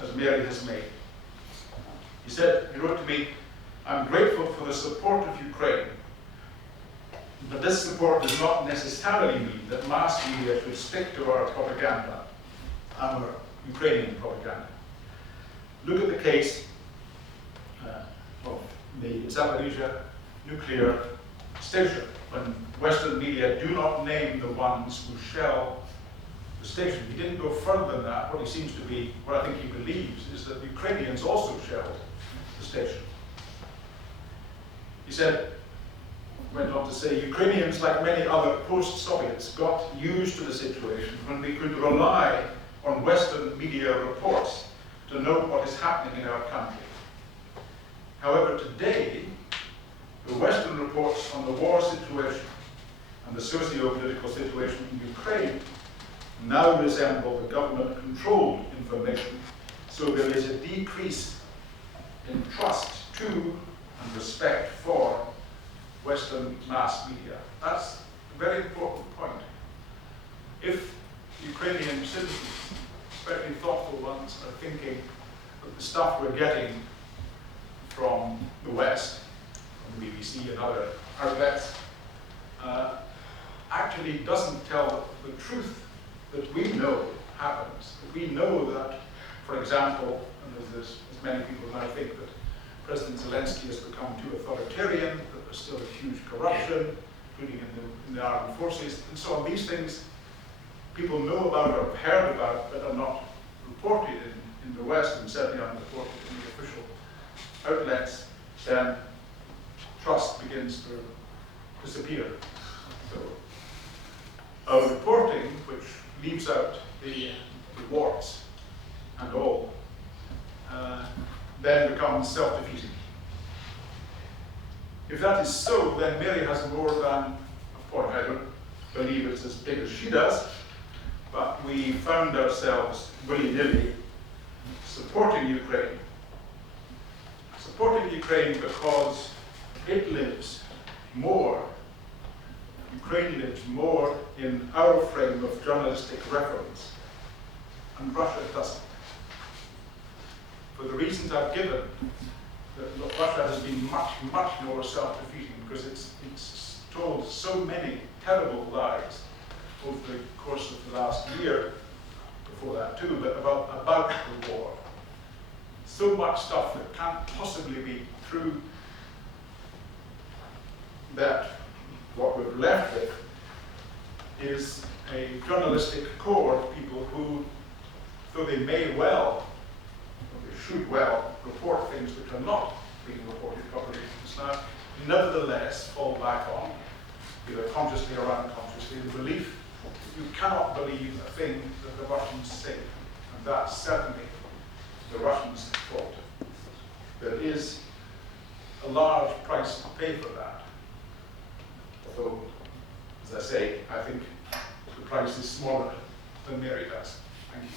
as Mary has made. He wrote to me, "I'm grateful for the support of Ukraine, but this support does not necessarily mean that mass media should stick to our propaganda, our Ukrainian propaganda. Look at the case of the Zaporizhzhia nuclear station, when Western media do not name the ones who shell the station." He didn't go further than that. What he seems to be, what I think he believes, is that the Ukrainians also shelled the station. He went on to say, "Ukrainians, like many other post-Soviets, got used to the situation when we could rely on Western media reports to know what is happening in our country. However, today, the Western reports on the war situation and the socio-political situation in Ukraine now resemble the government-controlled information, so there is a decrease in trust to and respect for Western mass media." That's a very important point. If Ukrainian citizens, especially thoughtful ones, are thinking that the stuff we're getting from the West, from the BBC and other outlets, actually doesn't tell the truth that we know happens. That we know that, for example, and as many people now think that President Zelensky has become too authoritarian, that there's still a huge corruption, including in the armed forces, and so on. These things people know about or have heard about, but are not reported in the West, and certainly aren't reported in the official outlets, then trust begins to disappear. So our reporting, which leaves out the warts and all, then becomes self-defeating. If that is so, then Mary has more than a point. I don't believe it's as big as she does, but we found ourselves willy-nilly supporting Ukraine. Supporting Ukraine because it lives more, Ukraine lives more in our frame of journalistic reference, and Russia doesn't. For the reasons I've given, that Russia has been much, much more self-defeating because it's told so many terrible lies over the course of the last year, before that too, but about the war. So much stuff that can't possibly be true, that what we're left with is a journalistic core of people who, though they may well, or they should well, report things which are not being reported properly now, nevertheless fall back on either consciously or unconsciously, the belief that you cannot believe a thing that the Russians say. And that's certainly the Russians' fault. There is a large price to pay for that. Although, as I say, I think the price is smaller than Mary does. Thank you.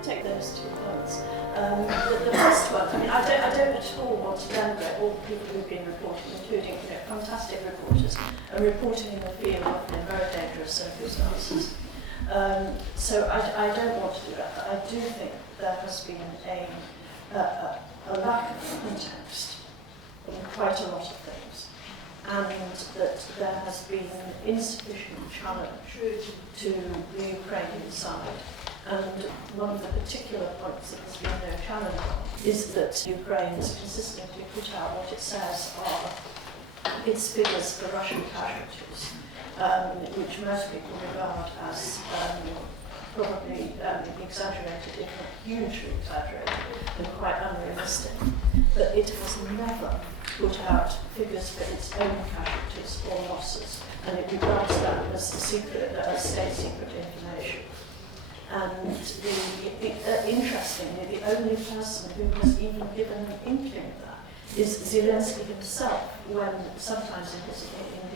Take those 2 points. The first one, I mean, I don't at all want to denigrate all the people who've been reporting, including fantastic reporters, and reporting in the field often in very dangerous circumstances. So I don't want to do that, but I do think there has been a lack of context in quite a lot of things, and that there has been insufficient challenge to the Ukrainian side. And one of the particular points that there's been no challenge on is that Ukraine has consistently put out what it says are its figures for Russian casualties, which most people regard as probably exaggerated, if not hugely exaggerated, and quite unrealistic. But it has never put out figures for its own casualties or losses, and it regards that as state secret information. And interestingly, the only person who has even given an inkling of that is Zelensky himself, when sometimes in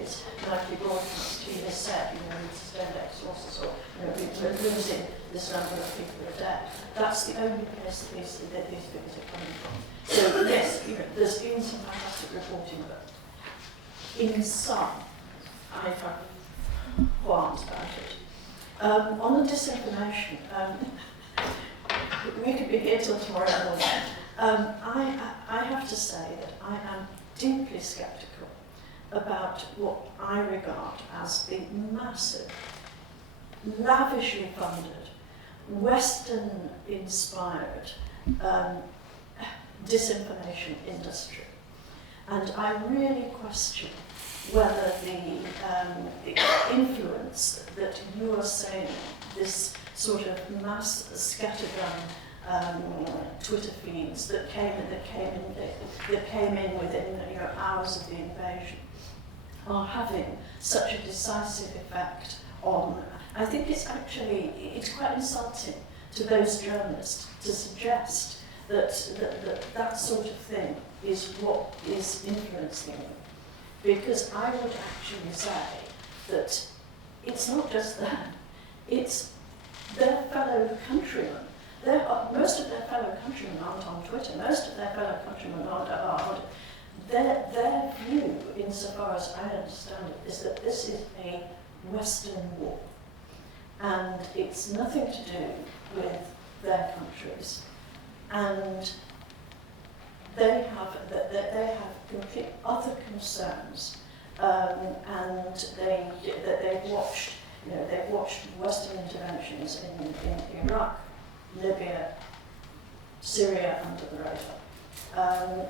his nightly broadcast he has said, we suspend sources, or we're losing this number of people a day. That's the only place that these figures are coming from. So yes, there's been some fantastic reporting, but in some, I have qualms about it. On the disinformation, we could be here till tomorrow morning. I have to say that I am deeply sceptical about what I regard as the massive, lavishly funded, Western-inspired disinformation industry. And I really question whether the influence that you are saying, this sort of mass scattergun Twitter feeds that came in within hours of the invasion, are having such a decisive effect on. I think it's quite insulting to those journalists to suggest that sort of thing is what is influencing them. Because I would actually say that it's not just them, it's their fellow countrymen. Most of their fellow countrymen aren't on Twitter, most of their fellow countrymen aren't. Their view, insofar as I understand it, is that this is a Western war. And it's nothing to do with their countries. And they have complete other concerns, and they've watched Western interventions in Iraq, Libya, Syria under the radar,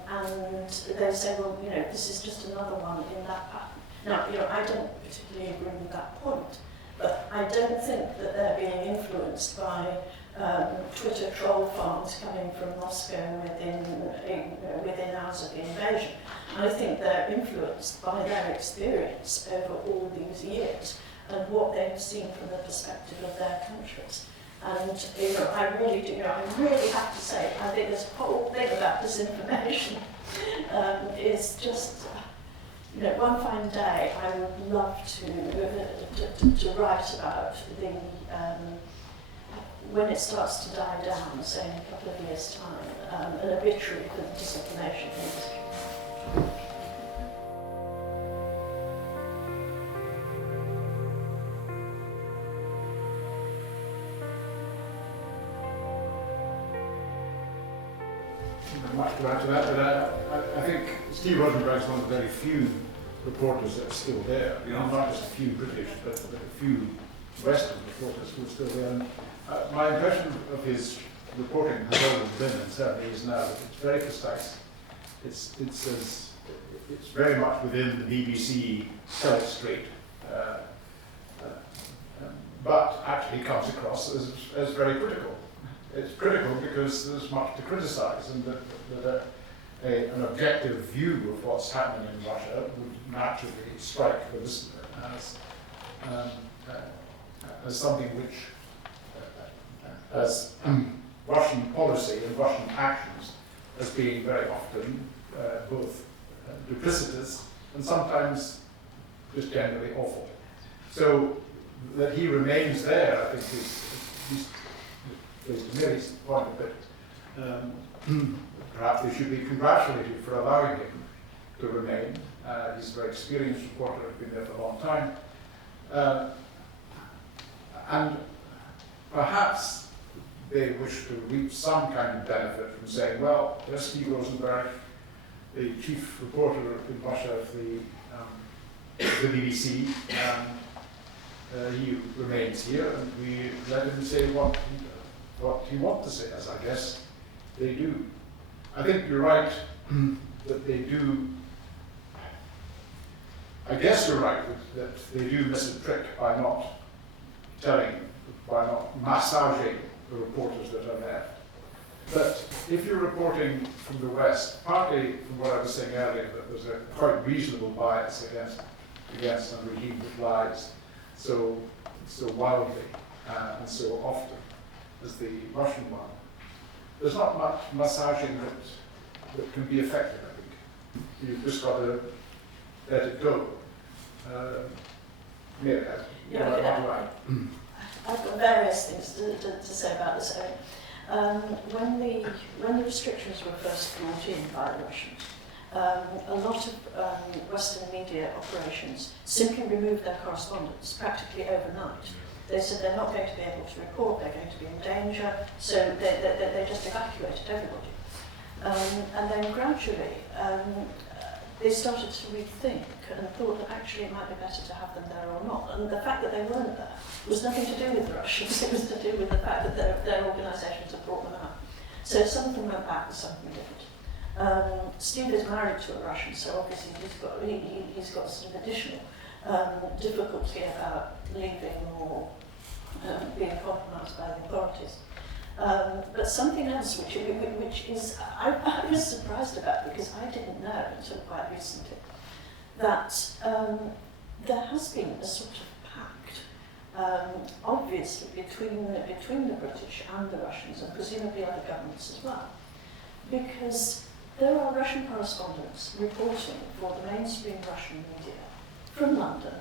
and they say, well, this is just another one in that pattern. Now, I don't particularly agree with that point, but I don't think that they're being influenced by Twitter troll farms coming from Moscow within hours of the invasion. I think they're influenced by their experience over all these years and what they have seen from the perspective of their countries. And I really do. I really have to say, I think this whole thing about disinformation is just. One fine day, I would love to write about when it starts to die down, say in a couple of years' time, an obituary for the disinformation industry. Not much to add to that, but I think Steve Rosenberg's one of the very few reporters that's still there. Not just a few British, but a few Western reporters who are still there. And, my impression of his reporting has always been, and certainly is now, that it's very precise. It's very much within the BBC tell it straight, but actually comes across as very critical. It's critical because there's much to criticize, and that an objective view of what's happening in Russia would naturally strike the listener as something which, as Russian policy and Russian actions, as being very often both duplicitous and sometimes just generally awful. So that he remains there, I think, is to Mary's point a bit. Perhaps they should be congratulated for allowing him to remain. He's a very experienced reporter, has been there for a long time. And perhaps they wish to reap some kind of benefit from saying, well, there's Steve Rosenberg, the chief reporter in Russia of the BBC, and he remains here, and we let him say what he wants to say, as I guess they do. I think you're right that they do. I guess you're right that they do miss a trick by not massaging the reporters that are left. But if you're reporting from the West, partly from what I was saying earlier, that there's a quite reasonable bias against a regime that lies so wildly and so often as the Russian one, there's not much massaging that can be effective, I think. You've just got to let it go. I've got various things to say about this. When the restrictions were first brought in by the Russians, a lot of Western media operations simply removed their correspondents practically overnight. They said they're not going to be able to report, they're going to be in danger, so they just evacuated everybody. And then gradually, they started to rethink and thought that actually it might be better to have them there or not. And the fact that they weren't there was nothing to do with the Russians, it was to do with the fact that their organisations had brought them out. So some of them went back and some of them didn't. Steve is married to a Russian, so obviously he's got some additional difficulty about leaving or being compromised by the authorities. But something else which is I was surprised about, because I didn't know until quite recently that there has been a sort of pact, obviously between the British and the Russians, and presumably other governments as well, because there are Russian correspondents reporting for the mainstream Russian media from London.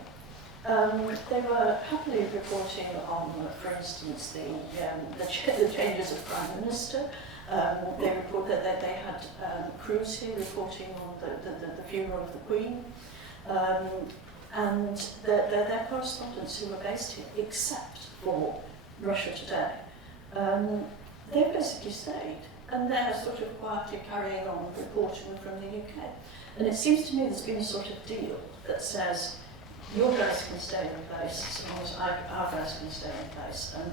They were happily reporting on, for instance, the changes of Prime Minister. They report that they had crews here reporting on the funeral of the Queen. And their correspondents who were based here, except for Russia Today, they basically stayed. And they're sort of quietly carrying on reporting from the UK. And it seems to me there's been a sort of deal that says, your guys can stay in place as long as our guys can stay in place, and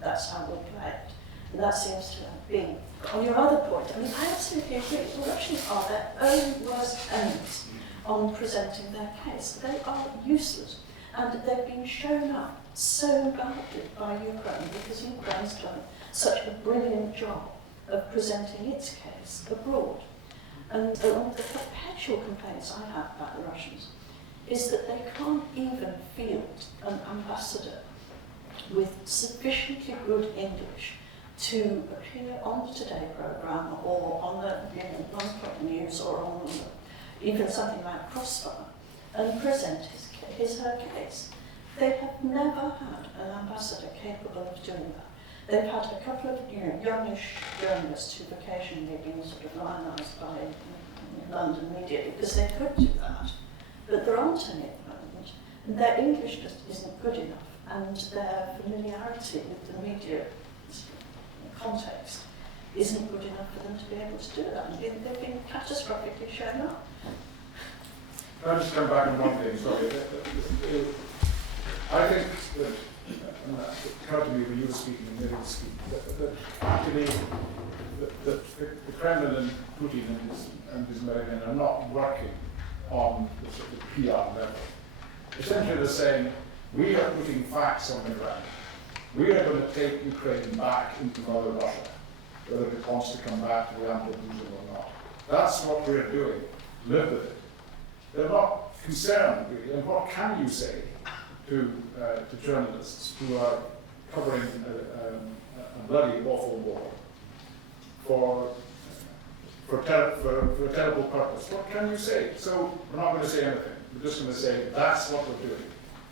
that's how we'll play it. And that seems to have been. On your other point, I mean, I absolutely agree. The Russians are their own worst enemies on presenting their case. They are useless, and they've been shown up so badly by Ukraine because Ukraine's done such a brilliant job of presenting its case abroad. And the perpetual complaints I have about the Russians is that they can't even field an ambassador with sufficiently good English to appear on the Today programme or on the 1 o'clock news or on even something like Crossfire and present her case. They have never had an ambassador capable of doing that. They've had a couple of youngish journalists who've occasionally been sort of lionised by London media because they could do that. But there aren't any at the moment, and their English just isn't good enough, and their familiarity with the media context isn't good enough for them to be able to do that, and they've been catastrophically shown up. Can I just come back on one thing? Sorry. I think Putin and his American are not working on the sort of PR level. Essentially they're saying, we are putting facts on the ground. We are going to take Ukraine back into Mother Russia, whether it wants to come back to the Anti-Putin or not. That's what we're doing. Live with it. They're not concerned, really. And what can you say to journalists who are covering a bloody, awful war for a terrible purpose? What can you say? So we're not going to say anything. We're just going to say that's what we're doing.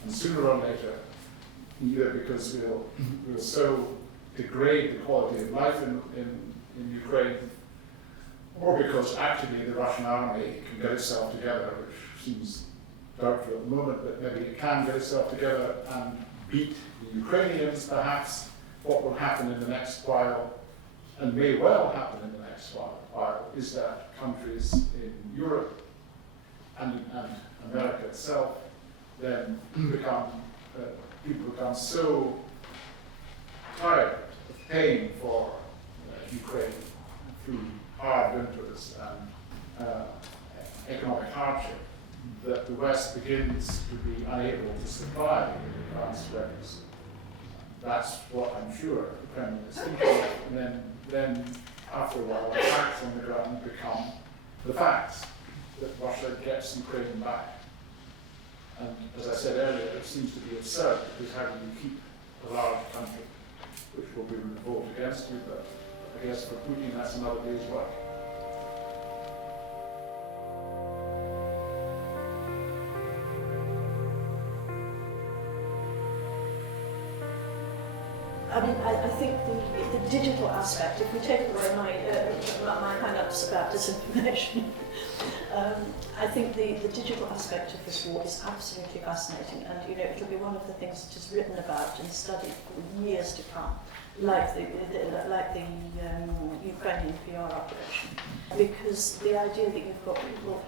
And sooner or later, either because we'll so degrade the quality of life in Ukraine, or because actually the Russian army can get itself together, which seems doubtful at the moment, but maybe it can get itself together and beat the Ukrainians, perhaps. What will happen in the next while, and may well happen in the next while, is that countries in Europe and America itself then people become so tired of paying for Ukraine through hard winters and economic hardship that the West begins to be unable to supply advanced weapons. That's what I'm sure the Kremlin is thinking of, and then after a while the facts on the ground become the facts that Russia gets Ukraine back. And as I said earlier, it seems to be absurd, because how do you keep a large country, which will be revolt against you, but I guess for Putin that's another day's work. I mean, I think the digital aspect, if we take away my hang-ups about disinformation, I think the digital aspect of this war is absolutely fascinating, and it'll be one of the things that is written about and studied for years to come, like the Ukrainian PR operation, because the idea that you've got people,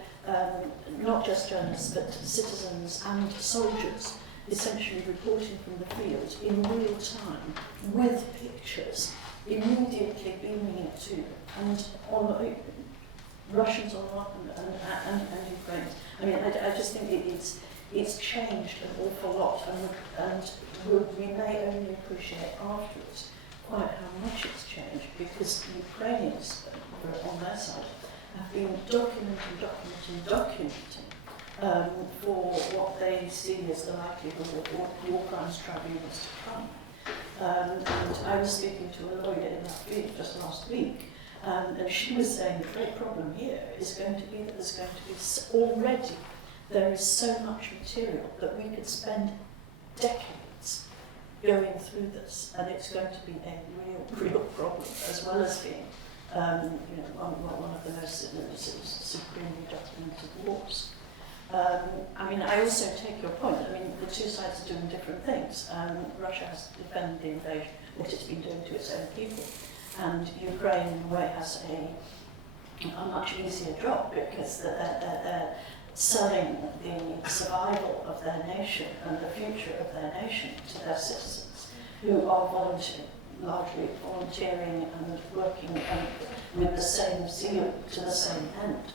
not just journalists, but citizens and soldiers, essentially reporting from the field in real time with pictures immediately beaming it to them, and on Russians on one and Ukrainians. I mean, I just think it's changed an awful lot, and we may only appreciate afterwards quite how much it's changed, because the Ukrainians on their side have been documenting for what they see as the likelihood of war crimes tribunals to come. And I was speaking to a lawyer in Nuffield just last week, and she was saying the great problem here is going to be that there's going to be already there is so much material that we could spend decades going through this, and it's going to be a real problem, as well as being one of the most supremely documented wars. I mean, I also take your point. I mean, the two sides are doing different things. Russia has defended the invasion, what it's been doing to its own people, and Ukraine, in a way, has a much easier job, because they're selling the survival of their nation and the future of their nation to their citizens, who are largely volunteering and working with the same zeal to the same end.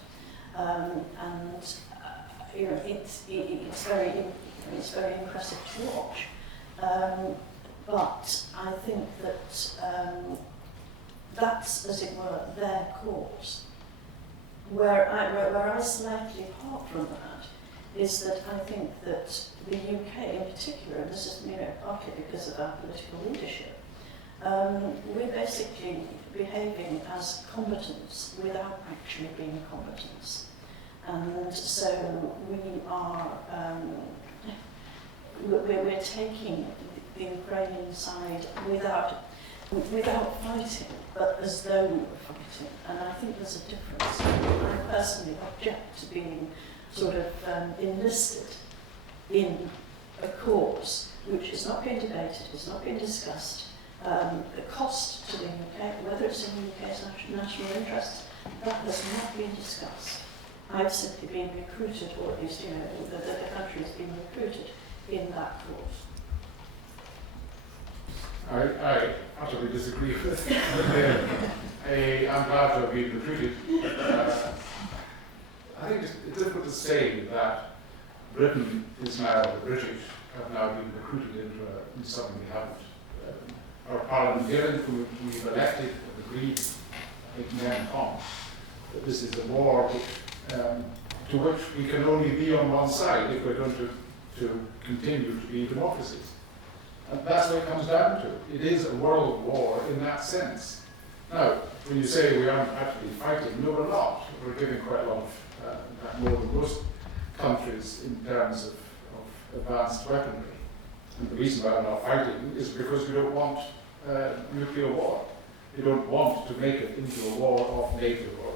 It's very impressive to watch. But I think that that's, as it were, their cause. Where I slightly part from that is that I think that the UK in particular, and this is partly because of our political leadership, we're basically behaving as combatants without actually being combatants. And so we're taking the Ukrainian side without fighting, but as though we were fighting. And I think there's a difference. I personally object to being sort of enlisted in a cause which is not being debated, is not being discussed. The cost to the UK, whether it's in the UK's national interests, that has not been discussed. I've simply been recruited, or at least, the country has been recruited in that cause. I utterly disagree with that. I'm glad to have been recruited. to say that Britain is now, the British have now been recruited into something we haven't. Our parliamentarians who we've elected have agreed, I think men come, that this is a war which, to which we can only be on one side if we're going to continue to be democracies. And that's what it comes down to. It is a world war in that sense. Now, when you say we aren't actually fighting, no, we're not. We're giving quite a lot of, more than most countries in terms of advanced weaponry. And the reason why we're not fighting is because we don't want nuclear war. We don't want to make it into a war of NATO or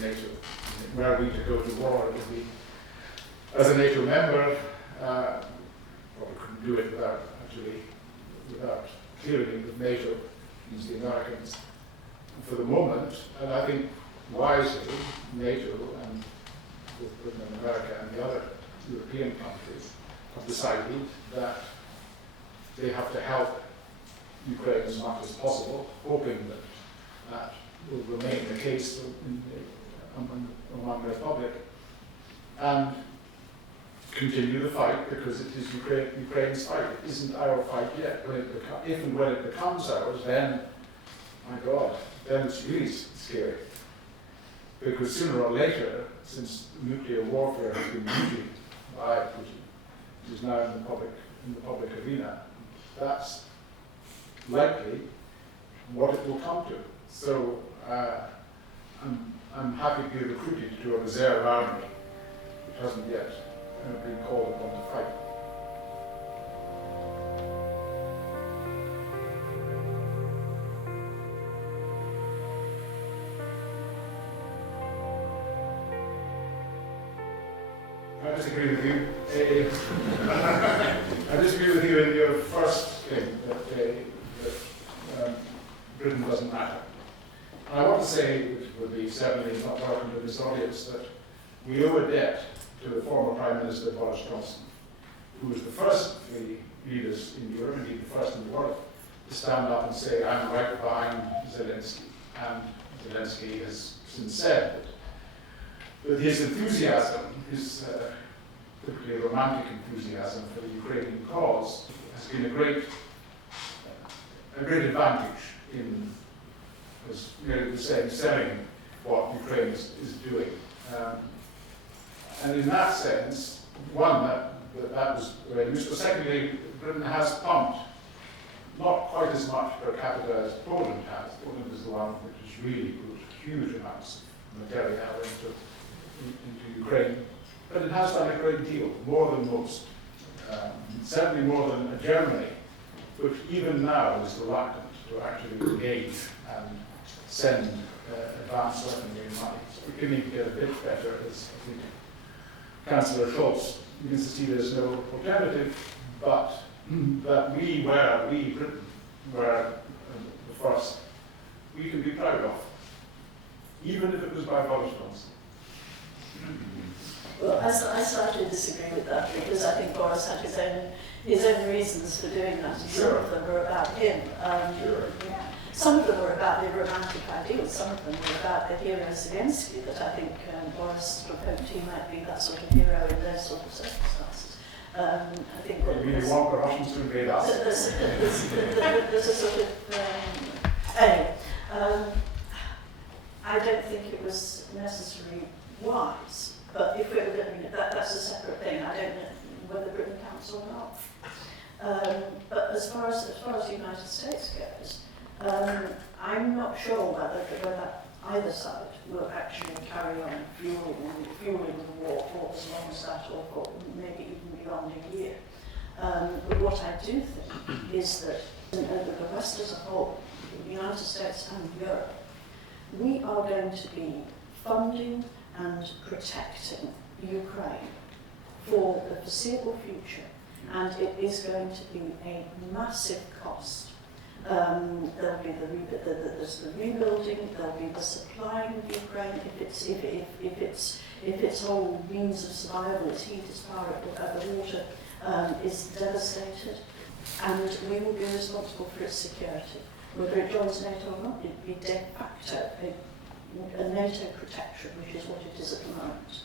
NATO. Were we to go to war, it would be, as a NATO member, well, we couldn't do it without clearing it with NATO, means the Americans. For the moment, and I think wisely, NATO and with Britain and America and the other European countries have decided that they have to help Ukraine as much as possible, hoping that that will remain the case among the public, and continue the fight because it is Ukraine's fight. It isn't our fight yet. If and when it becomes ours, then, my God, then it's really scary. Because sooner or later, since nuclear warfare has been mooted by Putin, it is now in the public arena, that's likely what it will come to. So I'm happy to be recruited to a reserve army, which hasn't yet been called upon to fight. I disagree with you. I disagree with you in your first thing, that Britain doesn't matter. And I want to say, which would be certainly not welcome to this audience, that we owe a debt to the former Prime Minister Boris Johnson, who was the first of the leaders in Europe, indeed the first in the world, to stand up and say, I'm right behind Zelensky. And Zelensky has since said that his enthusiasm, his typically romantic enthusiasm for the Ukrainian cause, has been a great advantage in, as nearly the same, selling what Ukraine is doing. And in that sense, one, that was very useful. Secondly, Britain has pumped not quite as much per capita as Poland has. Poland is the one which has really put huge amounts of material into Ukraine. But it has done a great deal, more than most. Certainly more than Germany, which even now is reluctant to actually engage and send advanced weaponry and money. So we can even get a bit better, as I think Chancellor Scholz begins to see there's no alternative, but that we, Britain, were the first, we can be proud of, even if it was by Boris Johnson. Well, I slightly disagree with that because I think Boris had his own reasons for doing that, and some of them were about him. Some of them were about the romantic ideals, some of them were about the hero Zelensky, that I think Boris hoped he might be that sort of hero in those sort of circumstances. I think that you really want the Russians to invade us? There's a sort of... anyway, I don't think it was necessarily wise. But if we were going to, that's a separate thing. I don't know whether Britain counts or not. But as far as the United States goes, I'm not sure whether either side will actually carry on fueling the war for as long as that, or for maybe even beyond a year. But what I do think is that the West as a whole, the United States and Europe, we are going to be funding and protecting Ukraine for the foreseeable future, and it is going to be a massive cost. There'll be there's the rebuilding, there'll be the supplying of Ukraine if its whole means of survival, its heat, its power, the water is devastated, and we will be responsible for its security. Whether it joins NATO or not, it'll be de facto a NATO protection, which is what it is at the moment.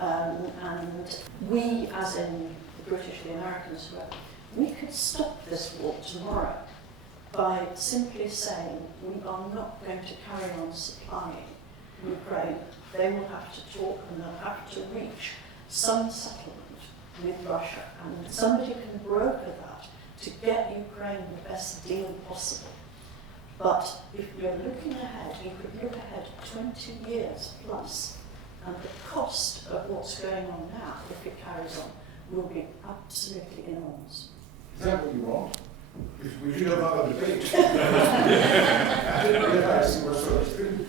And we, as in the British, the Americans, we could stop this war tomorrow by simply saying we are not going to carry on supplying Ukraine. They will have to talk and they'll have to reach some settlement with Russia, and somebody can broker that to get Ukraine the best deal possible. But if you're looking ahead, you could look ahead 20 years plus, and the cost of what's going on now, if it carries on, will be absolutely enormous. Is that what you want? If we should have another debate. I didn't realise you were sort of through.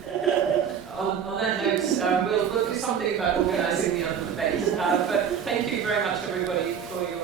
On that note, we'll do something about organising the other debate. But thank you very much, everybody, for your